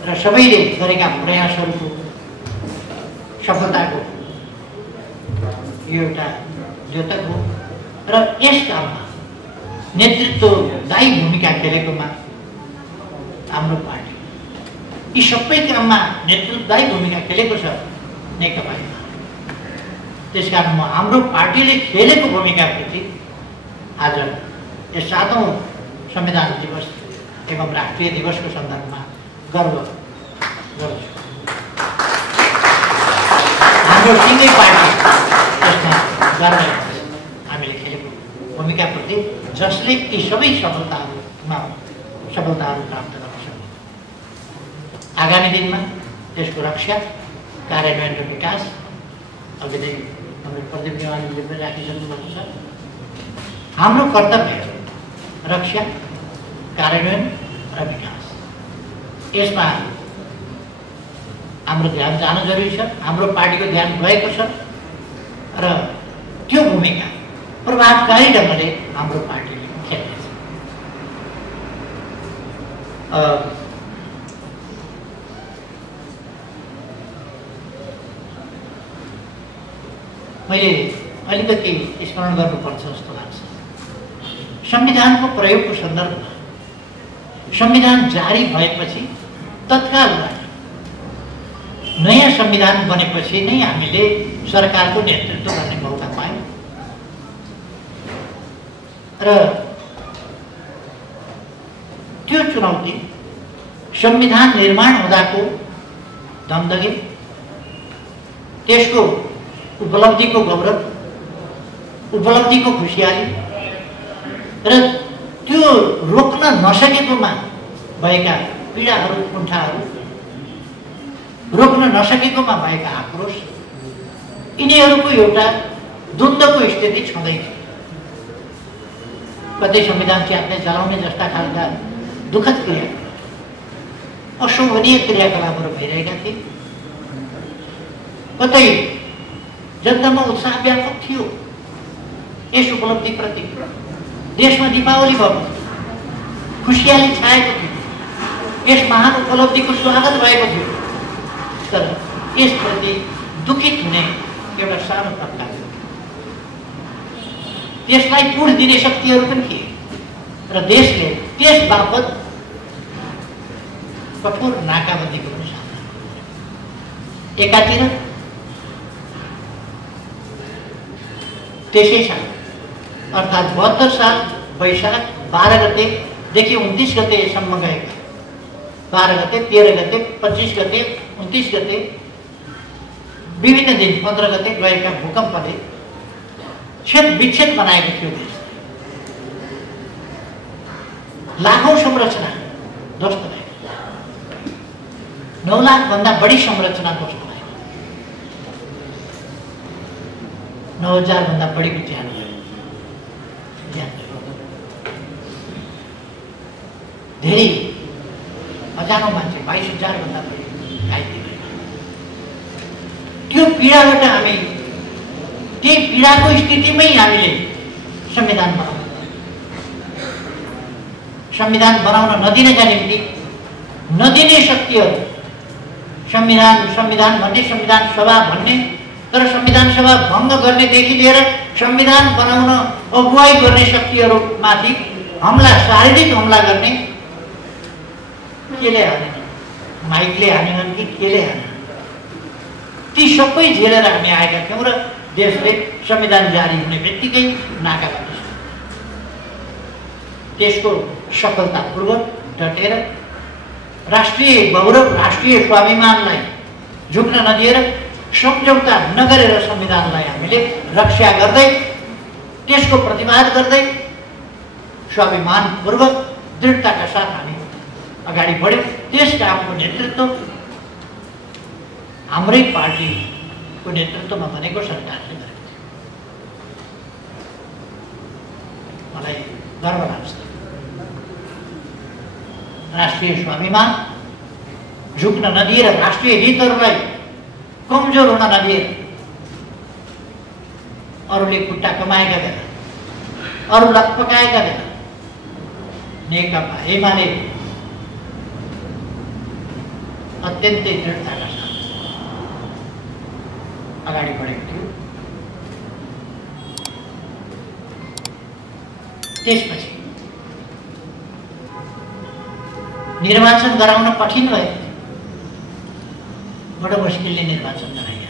र सबैले गरेका प्रयासहरूको सफलताको यो एउटा द्योतक हो। र यस काममा नेतृत्वदायी भूमिका खेलेकोमा हाम्रो पार्टी यी सबै काममा नेतृत्वदायी भूमिका खेलेको छ नेकपा एमाले। त्यसकारण म हाम्रो पार्टीले खेलेको भूमिकाप्रति आज यस 7औं संविधान दिवस एवं राष्ट्रिय दिवसको सन्दर्भमा गर्व गर्छु। हाम्रो सिङ्गै पार्टी त्यसमा गर्व हामीले खेलेको भूमिकाप्रति, जसले यी सबै सफलताहरू प्राप्त गर्न सक्यो। आगामी दिनमा त्यसको रक्षा, कार्यान्वयन र विकास अघि नै हाम्रो प्रदीप नेवारले पनि राखिसक्नु भएको छ। हाम्रो कर्तव्य रक्षा, कार्यान्वयन र विकास, यसमा हाम्रो ध्यान जानु जरुरी छ। हाम्रो पार्टीको ध्यान गएको छ र त्यो भूमिका प्रभावकारी ढङ्गले हाम्रो पार्टीले खेल्नेछ। मैले अलिकति स्मरण गर्नुपर्छ जस्तो लाग्छ। संविधानको प्रयोगको सन्दर्भमा संविधान जारी भएपछि तत्कालमा नयाँ संविधान बनेपछि नै हामीले सरकारको नेतृत्व गर्ने मौका पायौँ र त्यो चुनौती संविधान निर्माण हुँदाको दमदगी, त्यसको उपलब्धिको गौरव, उपलब्धिको खुसियाली र त्यो रोक्न नसकेकोमा भएका पीडाहरू, कुण्ठाहरू, रोक्न नसकेकोमा भएका आक्रोश, यिनीहरूको एउटा द्वन्द्वको स्थिति छँदैछ। कतै संविधान च्यात्ने जलाउने जस्ता खालका दुःखद क्रियाकलाप, अशोभनीय क्रियाकलापहरू भइरहेका थिए। कतै जनतामा उत्साह व्यापक थियो यस उपलब्धिप्रति। देशमा दीपावली भएको थियो, खुसियाली छाएको थियो, यस महान उपलब्धिको स्वागत भएको थियो। तर यसप्रति दुखित हुने एउटा सानो तबका थियो। त्यसलाई पुढ दिने शक्तिहरू पनि थिए र देशले त्यस बापत कठोर नाकाबन्दीको पनि सामना गर्यो। एकातिर त्यसै साल अर्थात् 72 साल वैशाख 12 गतेदेखि 29 गतेसम्म गएका 12 गते, 13 गते, 25 गते, 29 गते, विभिन्न दिन 15 गते गएका भूकम्पले छेद विच्छेद बनाएको थियो देश। लाखौं संरचना ध्वस्त भए, 9 लाखभन्दा बढी संरचना ध्वस्त भए, 9000 भन्दा बढीको ज्यान गयो। धेरै हजारौं मान्छे, 22,000 भन्दा बढी घाइते भए। त्यो पीडाबाट हामी, त्यही पीडाको स्थितिमै हामीले संविधान बनाउनु, संविधान बनाउन नदिनका निम्ति नदिने शक्तिहरू, संविधान भन्ने, संविधान सभा भन्ने, तर संविधान सभा भङ्ग गर्नेदेखि लिएर संविधान बनाउन अगुवाई गर्ने शक्तिहरूमाथि हमला, शारीरिक हमला गर्ने, केले हाने, माइकले हानेनन् कि केले हाने, ती सबै झेलेर हामी आएका थियौँ र देशले संविधान जारी हुने बित्तिकै नाकाबन्दी सुरु। त्यसको सफलतापूर्वक डटेर राष्ट्रिय गौरव, राष्ट्रिय स्वाभिमानलाई झुक्न नदिएर, सम्झौता नगरेर संविधानलाई हामीले रक्षा गर्दै, त्यसको प्रतिवाद गर्दै स्वाभिमानपूर्वक दृढताका साथ हामी अगाडि बढ्यौँ। त्यस कामको नेतृत्व हाम्रै पार्टीको नेतृत्वमा बनेको सरकारले गरेको थियो। मलाई गर्व लाग्छ। राष्ट्रिय स्वाभिमान झुक्न नदिएर, राष्ट्रिय हितहरूलाई कमजोर हुन नदिएर, अरूले खुट्टा कमाएका बेला, अरू लकपकाएका बेला नेकपा एमाले अत्यन्तै दृढताका साथ अगाडि बढेको थियो। त्यसपछि निर्वाचन गराउन कठिन भयो। बडो मुस्किलले निर्वाचन गराइयो।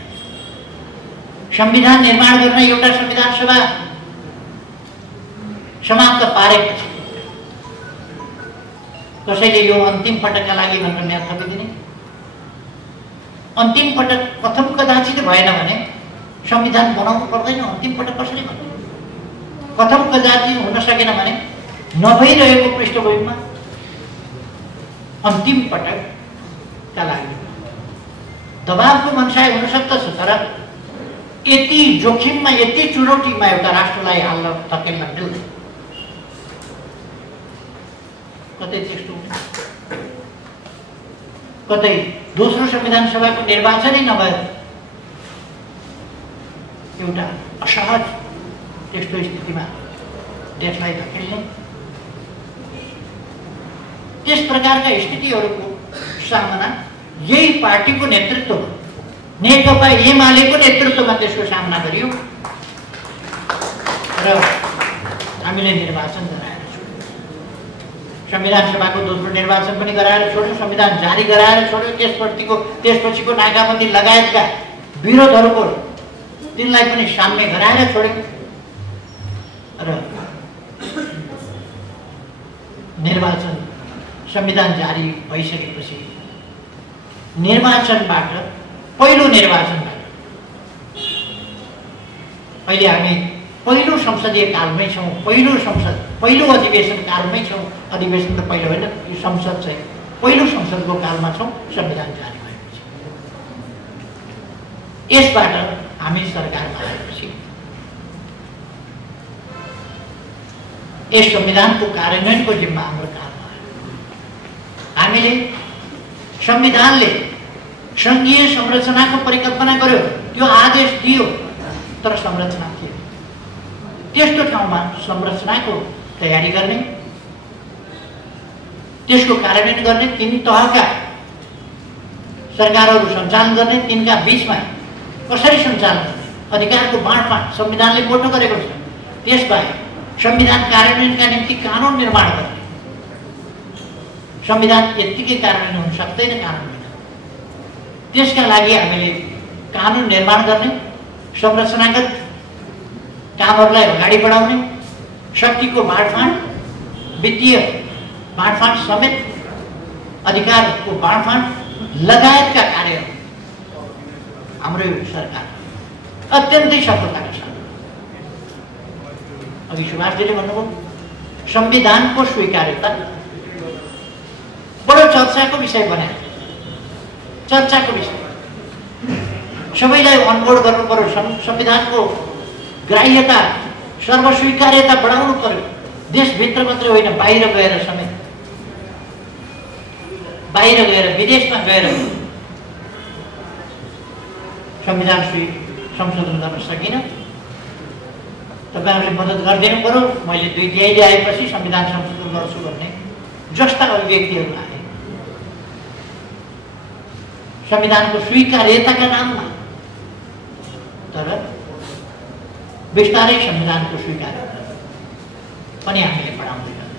संविधान निर्माण गर्न एउटा संविधान सभा समाप्त पारेपछि कसैले यो अन्तिम पटकका लागि भनेर म्याद थपिदिने, अन्तिम पटक प्रथम कदाचित भएन भने संविधान बनाउनु पर्दैन। अन्तिम पटक कसरी भन्ने, प्रथम कदाचित हुन सकेन भने नभइरहेको पृष्ठभूमिमा अन्तिम पटकका लागि दबावको मनसाय हुन सक्दछ। तर यति जोखिममा, यति चुनौतीमा एउटा राष्ट्रलाई हाल्न धकेल्न मिल्दैन। कतै त्यस्तो हुन्छ, कतै दोस्रो संविधान सभाको निर्वाचनै नभएर एउटा असहज त्यस्तो स्थितिमा देशलाई धकेल्ने, त्यस प्रकारका स्थितिहरूको सामना यही पार्टीको नेतृत्वमा, नेकपा एमालेको नेतृत्वमा त्यसको सामना गरियो र हामीले निर्वाचन गराएर छोड्यौँ। संविधान सभाको दोस्रो निर्वाचन पनि गराएर छोड्यौँ, संविधान जारी गराएर छोड्यौँ। त्यसपछिको नाकाबन्दी लगायतका विरोधहरूको तिनलाई पनि साम्य गराएर छोड्यौँ र निर्वाचन, संविधान जारी भइसकेपछि निर्वाचनबाट, पहिलो निर्वाचनबाट, अहिले हामी पहिलो संसदीय कालमै छौँ, पहिलो अधिवेशन कालमै छौँ। अधिवेशन त पहिलो होइन, यो संसद चाहिँ पहिलो संसदको कालमा छौँ संविधान जारी भएपछि। यसबाट हामी सरकारमा आएपछि यस संविधानको कार्यान्वयनको जिम्मा हाम्रो काममा आयो। हामीले संविधानले सङ्घीय संरचनाको परिकल्पना गर्यो, त्यो आदेश दियो, तर संरचना थिएन। त्यस्तो ठाउँमा संरचनाको तयारी गर्ने, त्यसको कार्यान्वयन गर्ने, तीन तहका सरकारहरू सञ्चालन गर्ने, तिनका बीचमा कसरी सञ्चालन गर्ने, अधिकारको बाँडफाँड संविधानले मोटो गरेको छ। त्यसबाहेक संविधान कार्यान्वयनका निम्ति कानुन निर्माण गर्ने, संविधान यत्तिकै कार्यान्वयन हुन सक्दैन, कानुन होइन। त्यसका लागि हामीले कानुन निर्माण गर्ने, संरचनागत कामहरूलाई अगाडि बढाउने, शक्तिको बाँडफाँड, वित्तीय बाँडफाँड समेत अधिकारको बाँडफाँड लगायतका कार्यहरू हाम्रो सरकार अत्यन्तै सफलताका साथ। अघि सुभाषजीले भन्नुभयो संविधानको स्वीकार्यता बडो चर्चाको विषय बनायो, चर्चाको विषय। सबैलाई अनबोर्ड गर्नु पर्यो, संविधानको ग्राह्यता, सर्वस्वीकार्यता बढाउनु पर्यो। देशभित्र मात्रै होइन, बाहिर गएर समेत, बाहिर गएर, विदेशमा गएर संविधान संशोधन गर्न सकिन। तपाईँहरूले मद्दत गरिदिनु पर्यो। मैले 2 तिहाई ल्याएपछि संविधान संशोधन गर्छु भन्ने जस्ता अभिव्यक्तिहरू आए संविधानको स्वीकार्यताका नाममा। तर बिस्तारै संविधानको स्वीकार्यता पनि हामीले बढाउँदै गयौँ।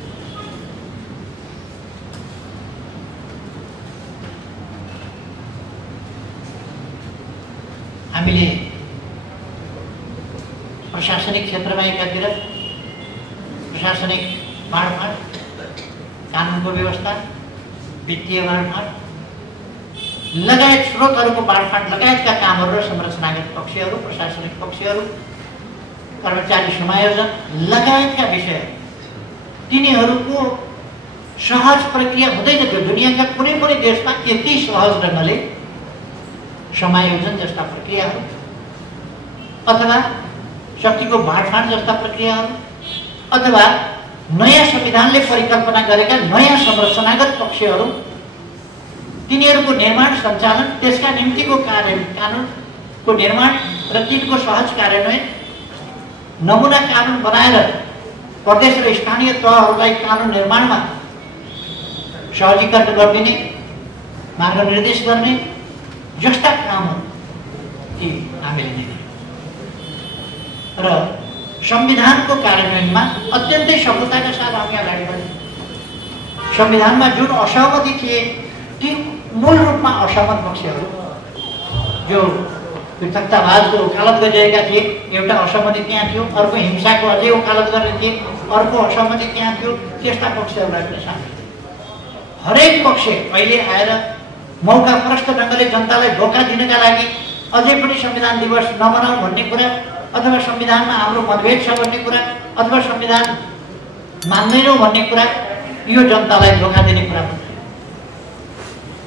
हामीले प्रशासनिक क्षेत्रमा एकातिर, प्रशासनिक बाँडफाँड, कानुनको व्यवस्था, वित्तीय बाँडफाँड लगायत स्रोतहरूको बाँडफाँड लगायतका कामहरू र संरचनागत पक्षहरू, प्रशासनिक पक्षहरू, कर्मचारी समायोजन लगायतका विषयहरू तिनीहरूको सहज प्रक्रिया हुँदैन थियो। दुनियाँका कुनै पनि देशमा यति सहज ढङ्गले समायोजन जस्ता प्रक्रियाहरू अथवा शक्तिको बाँडफाँड जस्ता प्रक्रियाहरू अथवा नयाँ संविधानले परिकल्पना गरेका नयाँ संरचनागत पक्षहरू तिनीहरूको निर्माण सञ्चालन, त्यसका निम्तिको कानुनको निर्माण र तिनको सहज कार्यान्वयन, नमुना कानुन बनाएर प्रदेश र स्थानीय तहहरूलाई कानुन निर्माणमा सहजीकरण गरिदिने, मार्गनिर्देश गर्ने जस्ता कामहरू ती हामीले नै र संविधानको कार्यान्वयनमा अत्यन्तै सफलताका साथ हामी अगाडि बढ्यौँ। संविधानमा जुन असहमति थिए ती मूल रूपमा असहमत पक्षहरू जो पृथकतावादको वकालत गरिरहेका थिए, एउटा असहमति त्यहाँ थियो, अर्को हिंसाको अझै वकालत गर्ने थिए, अर्को असहमति त्यहाँ थियो, त्यस्ता पक्षहरूलाई पनि सामेल थिए। हरेक पक्ष अहिले आएर मौकाप्रस्त ढङ्गले जनतालाई धोका दिनका लागि अझै पनि संविधान दिवस नमनाऊ भन्ने कुरा अथवा संविधानमा हाम्रो मतभेद छ भन्ने कुरा अथवा संविधान मान्दैनौँ भन्ने कुरा, यो जनतालाई धोका दिने कुरा पनि।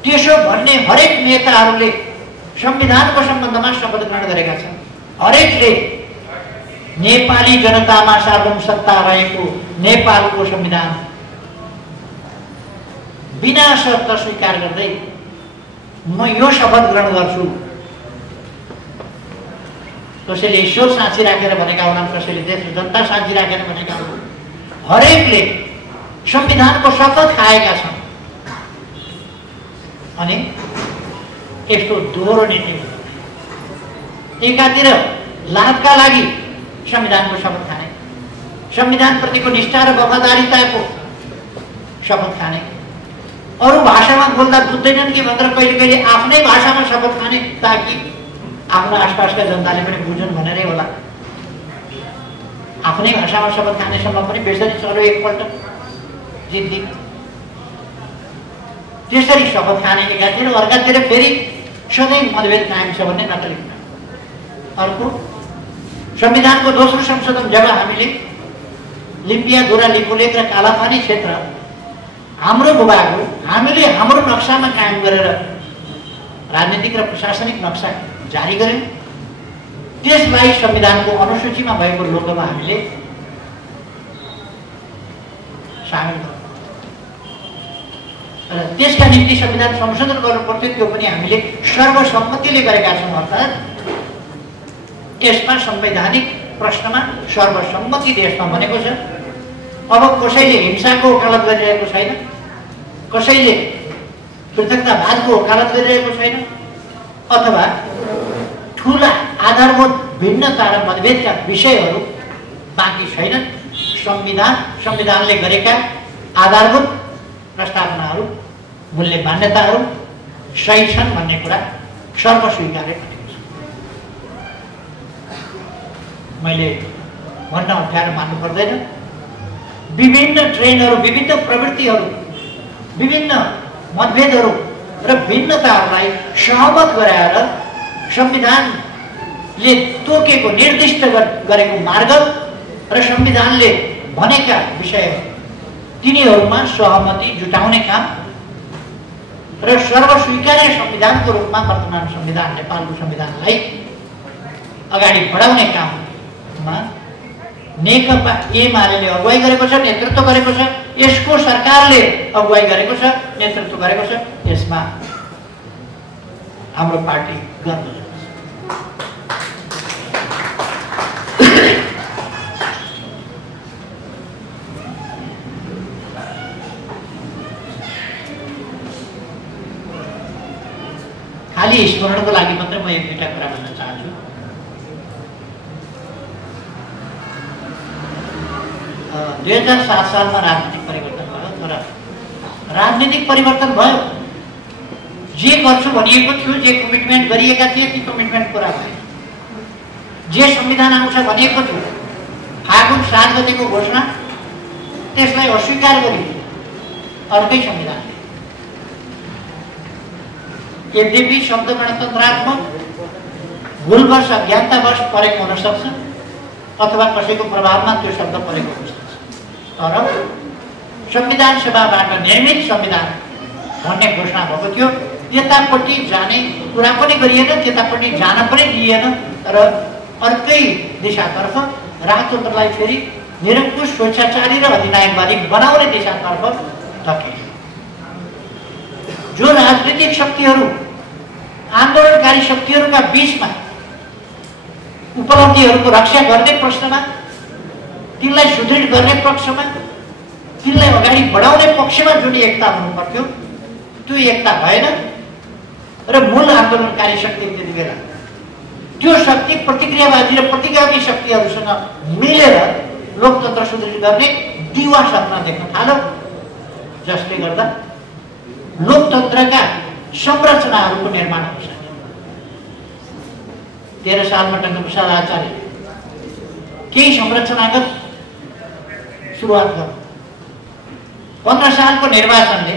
त्यसो भन्ने हरेक नेताहरूले संविधानको सम्बन्धमा शपथ ग्रहण गरेका छन्। हरेकले नेपाली जनतामा सार्वभौम सत्ता रहेको नेपालको संविधान बिना शर्त स्वीकार गर्दै म यो शपथ ग्रहण गर्छु। कसैले ईश्वर साँची राखेर भनेका होलान्, कसैले देश र जनता साँची राखेर भनेका होलान्। हरेकले संविधानको शपथ खाएका छन् अनि यस्तो दोहोरो नीति एकातिर लाभका लागि संविधानको शपथ खाने, संविधानप्रतिको निष्ठा र वफादारीताको शपथ खाने, अरू भाषामा बोल्दा बुझ्दैनन् कि भनेर कहिले कहिले आफ्नै भाषामा शपथ खाने ताकि आफ्नो आसपासका जनताले पनि बुझुन् भनेरै होला। आफ्नै भाषामा शपथ खानेसम्म पनि बेसरी चल्यो एकपल्ट जिद्दी। त्यसरी शपथ खाने एकातिर, अर्कातिर फेरि सधैँ मतभेद कायम छ भन्ने नकली। अर्को संविधानको दोस्रो संशोधन जब हामीले लिम्पिया, गोरा, लिपुलेक र कालापानी क्षेत्र हाम्रो भूभाग हो, हामीले हाम्रो नक्सामा कायम गरेर राजनीतिक र प्रशासनिक नक्सा जारी गर्यौँ। त्यसलाई संविधानको अनुसूचीमा भएको लोकमा हामीले सामेल गर्यौँ र त्यसका निम्ति संविधान संशोधन गर्नुपर्थ्यो, त्यो पनि हामीले सर्वसम्मतिले गरेका छौँ। अर्थात् यसमा संवैधानिक प्रश्नमा सर्वसम्मति देशमा बनेको छ। अब कसैले हिंसाको वकालत गरिरहेको छैन, कसैले पृथकतावादको वकालत गरिरहेको छैन अथवा ठुला आधारभूत भिन्नता र मतभेदका विषयहरू बाँकी छैनन्। संविधानले गरेका आधारभूत प्रस्तावनाहरू, मूल्य मान्यताहरू सही छन् भन्ने कुरा सर्वस्वीकार्य गरेको छ। मैले भन्न अप्ठ्यारो मान्नु पर्दैन। विभिन्न ट्रेनहरू, विभिन्न प्रवृत्तिहरू, विभिन्न मतभेदहरू र भिन्नताहरूलाई सहमत गराएर संविधानले तोकेको निर्दिष्ट गरेको मार्ग र संविधानले भनेका विषय तिनीहरूमा सहमति जुटाउने काम र सर्वस्वीकार्य संविधानको रूपमा वर्तमान संविधान, नेपालको संविधानलाई अगाडि बढाउने काममा नेकपा एमाले अगुवाई गरेको छ, नेतृत्व गरेको छ। यसको सरकारले अगुवाई गरेको छ, नेतृत्व गरेको छ। यसमा हाम्रो पार्टी गर्व गर्छ। खाली स्मरणको लागि मात्र म एक दुईटा कुरा भन्न चाहन्छु। 2007 सालमा राजनीतिक परिवर्तन भयो, तर राजनीतिक परिवर्तन भयो, जे गर्छु भनिएको थियो, जे कमिटमेन्ट गरिएका थिए ती कमिटमेन्ट पुरा भए। जे संविधान आउँछ भनिएको थियो, फागुन 7 गतेको घोषणा त्यसलाई अस्वीकार गरिदियो अर्कै संविधान। यद्यपि शब्द गणतन्त्रात्मक भूलवश अज्ञानतावश परेको हुन सक्छ अथवा कसैको प्रभावमा त्यो शब्द परेको हुन सक्छ, तर संविधान सभाबाट निर्मित संविधान भन्ने घोषणा भएको थियो। त्यतापट्टि जाने कुरा पनि गरिएन, त्यतापट्टि जान पनि दिइएन, र अर्कै दिशातर्फ राजतन्त्रलाई फेरि निरङ्कुश स्वेच्छाचारी र अधिनायकवादी बनाउने दिशातर्फ धकेल्यो। जो राजनीतिक शक्तिहरू आन्दोलनकारी शक्तिहरूका बीचमा उपलब्धिहरूको रक्षा गर्ने प्रश्नमा, तिनलाई सुदृढ गर्ने पक्षमा, तिनलाई अगाडि बढाउने पक्षमा जुन एकता हुनु पर्थ्यो त्यो एकता भएन र मूल आन्दोलनकारी शक्ति त्यति बेला त्यो शक्ति प्रतिक्रियावादी र प्रतिगामी शक्तिहरूसँग मिलेर लोकतन्त्र सुदृढ गर्ने दिवा सपना देख्न थाल्यो, जसले गर्दा लोकतन्त्रका संरचनाहरूको निर्माण हुन्छ। 13 सालमा टङ्कप्रसाद आचार्य केही संरचनागत सुरुवात गर्यो। 15 सालको निर्वाचनले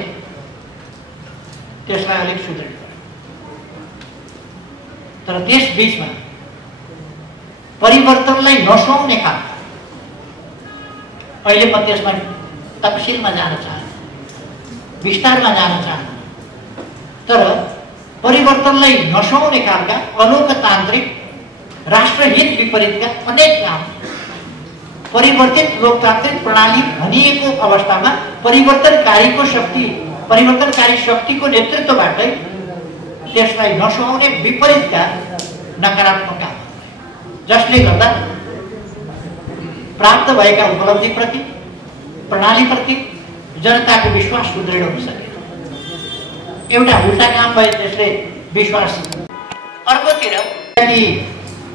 त्यसलाई अलिक सुदृढ गर्यो, तर त्यस बीचमा परिवर्तनलाई नसुहाउने खालका, अहिले म त्यसमा तफसिलमा जान चाहन्न, विस्तारमा जान चाहन्न, तर परिवर्तनलाई नसुहाउने खालका अलोकतान्त्रिक राष्ट्रहित विपरीतका अनेक काम परिवर्तित लोकतान्त्रिक प्रणाली भनिएको अवस्थामा परिवर्तनकारी शक्तिको नेतृत्वबाटै त्यसलाई नसुहाउने विपरीतका नकारात्मक काम, जसले गर्दा प्राप्त भएका उपलब्धिप्रति, प्रणालीप्रति जनताको विश्वास सुदृढ हुन सकेन। एउटा उल्टा काम भए त्यसले विश्वास। अर्कोतिर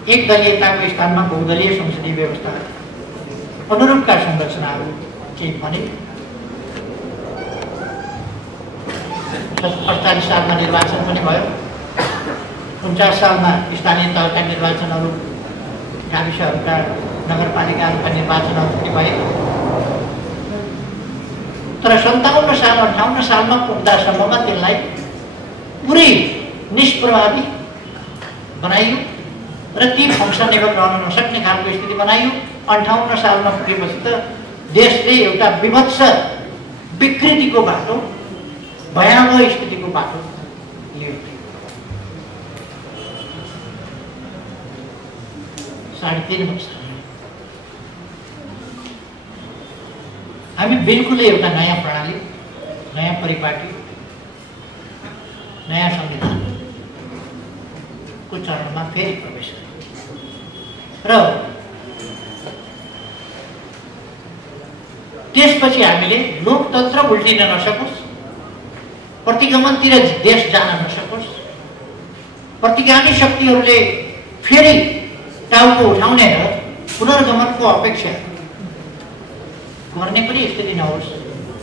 एक दलीयताको स्थानमा बहुदलीय संसदीय व्यवस्था अनुरूपका संरचनाहरू केही भने 48 सालमा निर्वाचन पनि भयो, 49 सालमा स्थानीय तहका निर्वाचनहरू, गाविसहरूका नगरपालिकाहरूका निर्वाचनहरू पनि भए, तर 57 साल 58 सालमा पुग्दासम्ममा त्यसलाई पुरै निष्प्रभावी बनाइयो र ती फङ्सनेबल रहन नसक्ने खालको स्थिति बनाइयो। 58 सालमा पुगेपछि त देशले एउटा विभत्स विकृतिको बाटो, भयावह स्थितिको बाटो लियो। 3.5 वर्ष हामी बिल्कुलै एउटा नयाँ प्रणाली, नयाँ परिपाटी, नयाँ संविधानको चरणमा फेरि प्रवेश गर्यौँ र त्यसपछि हामीले लोकतन्त्र उल्टिन नसकोस्, प्रतिगमनतिर देश जान नसकोस्, प्रतिगामी शक्तिहरूले फेरि टाउको उठाउने र पुनर्गमनको अपेक्षा गर्ने पनि स्थिति नहोस्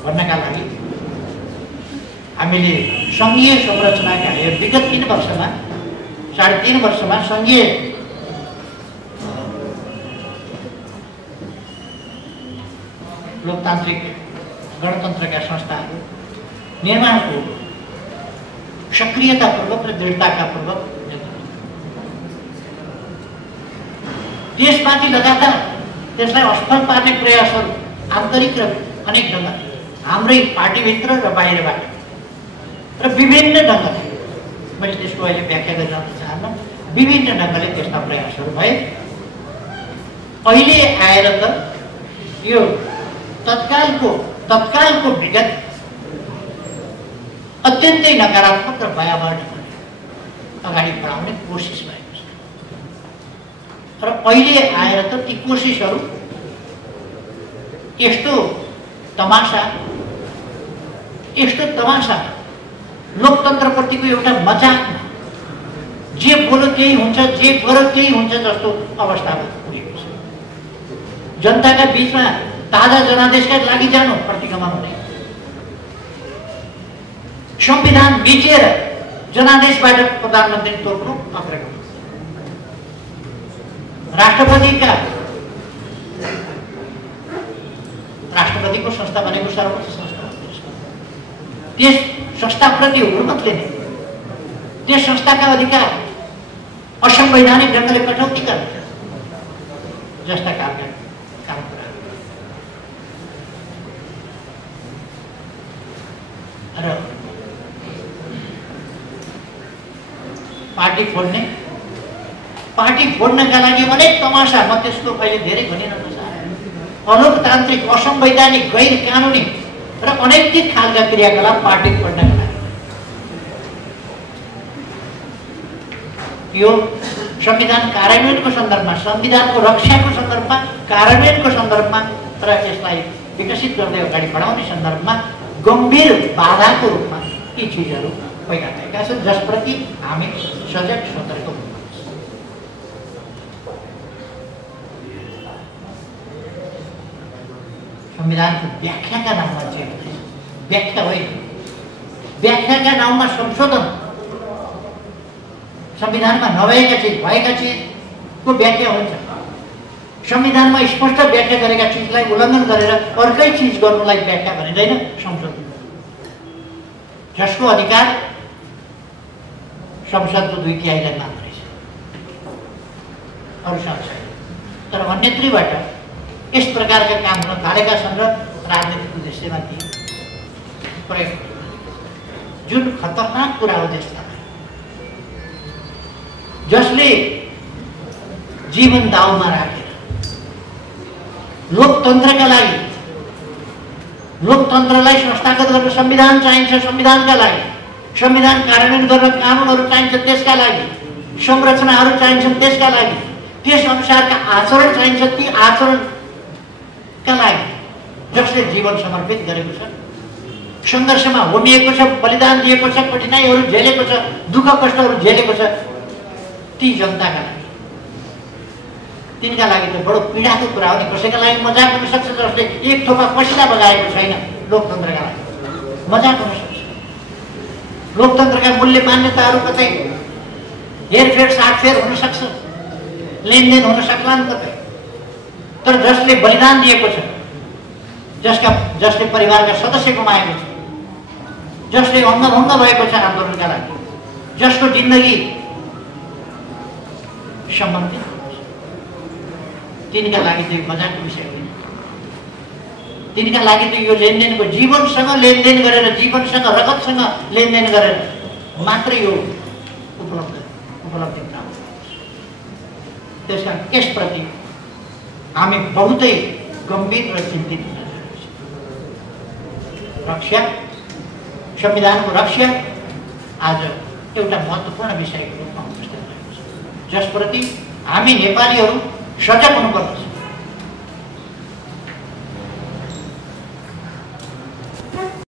भन्नका लागि हामीले सङ्घीय संरचनाका विगत 3 वर्षमा 3.5 वर्षमा सङ्घीय लोकतान्त्रिक गणतन्त्रका संस्थाहरू निर्माणको सक्रियतापूर्वक र दृढतापूर्वक त्यसमाथि लगातार त्यसलाई असफल पार्ने प्रयासहरू आन्तरिक र अनेक ढङ्गले हाम्रै पार्टीभित्र र बाहिरबाट र विभिन्न ढङ्गले, मैले त्यसको अहिले व्याख्या गर्न चाहन्न, विभिन्न ढङ्गले त्यस्ता प्रयासहरू भए। अहिले आएर त यो तत्कालको विगत अत्यन्तै नकारात्मक र भयावह ढङ्गले अगाडि बढाउने कोसिस भएको छ र अहिले आएर त ती कोसिसहरू यस्तो तमासा लोकतन्त्रप्रतिको एउटा मजाकमा जे बोल्यो त्यही हुन्छ, जे गर्यो त्यही हुन्छ जस्तो अवस्थामा पुगेको छ। जनताका बीचमा ताजा जनादेशका लागि जानु प्रतिगमन हुने, संविधान बिचेर जनादेशबाट प्रधानमन्त्री तोक्नु अग्रगमन, राष्ट्रपतिको संस्था भनेको सर्वोच्च संस्था हो। त्यस संस्थाप्रति हुर्मत लिने, त्यस संस्थाका अधिकार असंवैधानिक ढङ्गले कटौती गर्ने जस्ता काम र पार्टी फोड्नका लागि अनेक तमासा, म त्यसको अहिले धेरै भनिन अलोकतान्त्रिक, असंवैधानिक, गैर कानुनी र अनैतिक खालका क्रियाकलाप पार्टी फोड्नका लागि यो संविधान कार्यान्वयनको सन्दर्भमा, संविधानको रक्षाको सन्दर्भमा, कार्यान्वयनको सन्दर्भमा र यसलाई विकसित गर्दै अगाडि बढाउने सन्दर्भमा गम्भीर बाधाको रूपमा यी चिजहरू भइरहेका छन्, जसप्रति हामी सजग सतर्क हुनुपर्छ। संविधानको व्याख्याका नाममा जे हुँदैछ, व्याख्या होइन, व्याख्याका नाममा संशोधन, संविधानमा नभएका चिज भएका चिजको व्याख्या हुन्छ। संविधानमा स्पष्ट व्याख्या गरेका चिजलाई उल्लङ्घन गरेर अर्कै चिज गर्नुलाई व्याख्या भनिँदैन, संशोधन। जसको अधिकार संसदको 2/3 मात्रै छ, अरू छैन। तर अन्यत्रीबाट यस प्रकारका काम हुन थालेका छन् र राजनीतिक उद्देश्यमा ती प्रयोग, जुन खतरनाक कुरा हो देशलाई, जसले जीवन दाउमा राखेर लोकतन्त्रलाई संस्थागत गर्न संविधान चाहिन्छ, संविधानका लागि संविधान कार्यान्वयन गर्न कानुनहरू चाहिन्छ, त्यसका लागि संरचनाहरू चाहिन्छन्, त्यसका लागि त्यस अनुसारका आचरण चाहिन्छ, ती आचरणका लागि जसले जीवन समर्पित गरेको छ, सङ्घर्षमा होमिएको छ, बलिदान दिएको छ, कठिनाइहरू झेलेको छ, दुःख कष्टहरू झेलेको छ, ती जनताका लागि, तिनका लागि त बडो पीडाको कुरा हो नि। कसैका लागि मजाक हुन सक्छ, जसले एक थोपा पसिना बगाएको छैन, लोकतन्त्रका लागि मजाक हुन सक्छ। लोकतन्त्रका मूल्य मान्यताहरू कतै हेरफेर साटफेर हुन सक्छ, लेनदेन हुन सक्लान् कतै, तर जसले बलिदान दिएको छ, जसले परिवारका सदस्य गुमाएको छ, जसले अङ्गभङ्ग भएको छ आन्दोलनका लागि, जसको जिन्दगी सम्बन्धित, तिनका लागि त यो मजाकको विषय होइन। तिनका लागि त यो लेनदेनको, जीवनसँग लेनदेन गरेर, जीवनसँग रगतसँग लेनदेन गरेर मात्रै यो उपलब्धि प्राप्त हुन्छ। त्यसकारण यसप्रति हामी बहुतै गम्भीर र चिन्तित हुन जरुरी छ। रक्षा, संविधानको रक्षा आज एउटा महत्त्वपूर्ण विषयको रूपमा उपस्थित भएको छ, जसप्रति हामी नेपालीहरू सजग हुनुपर्दछ।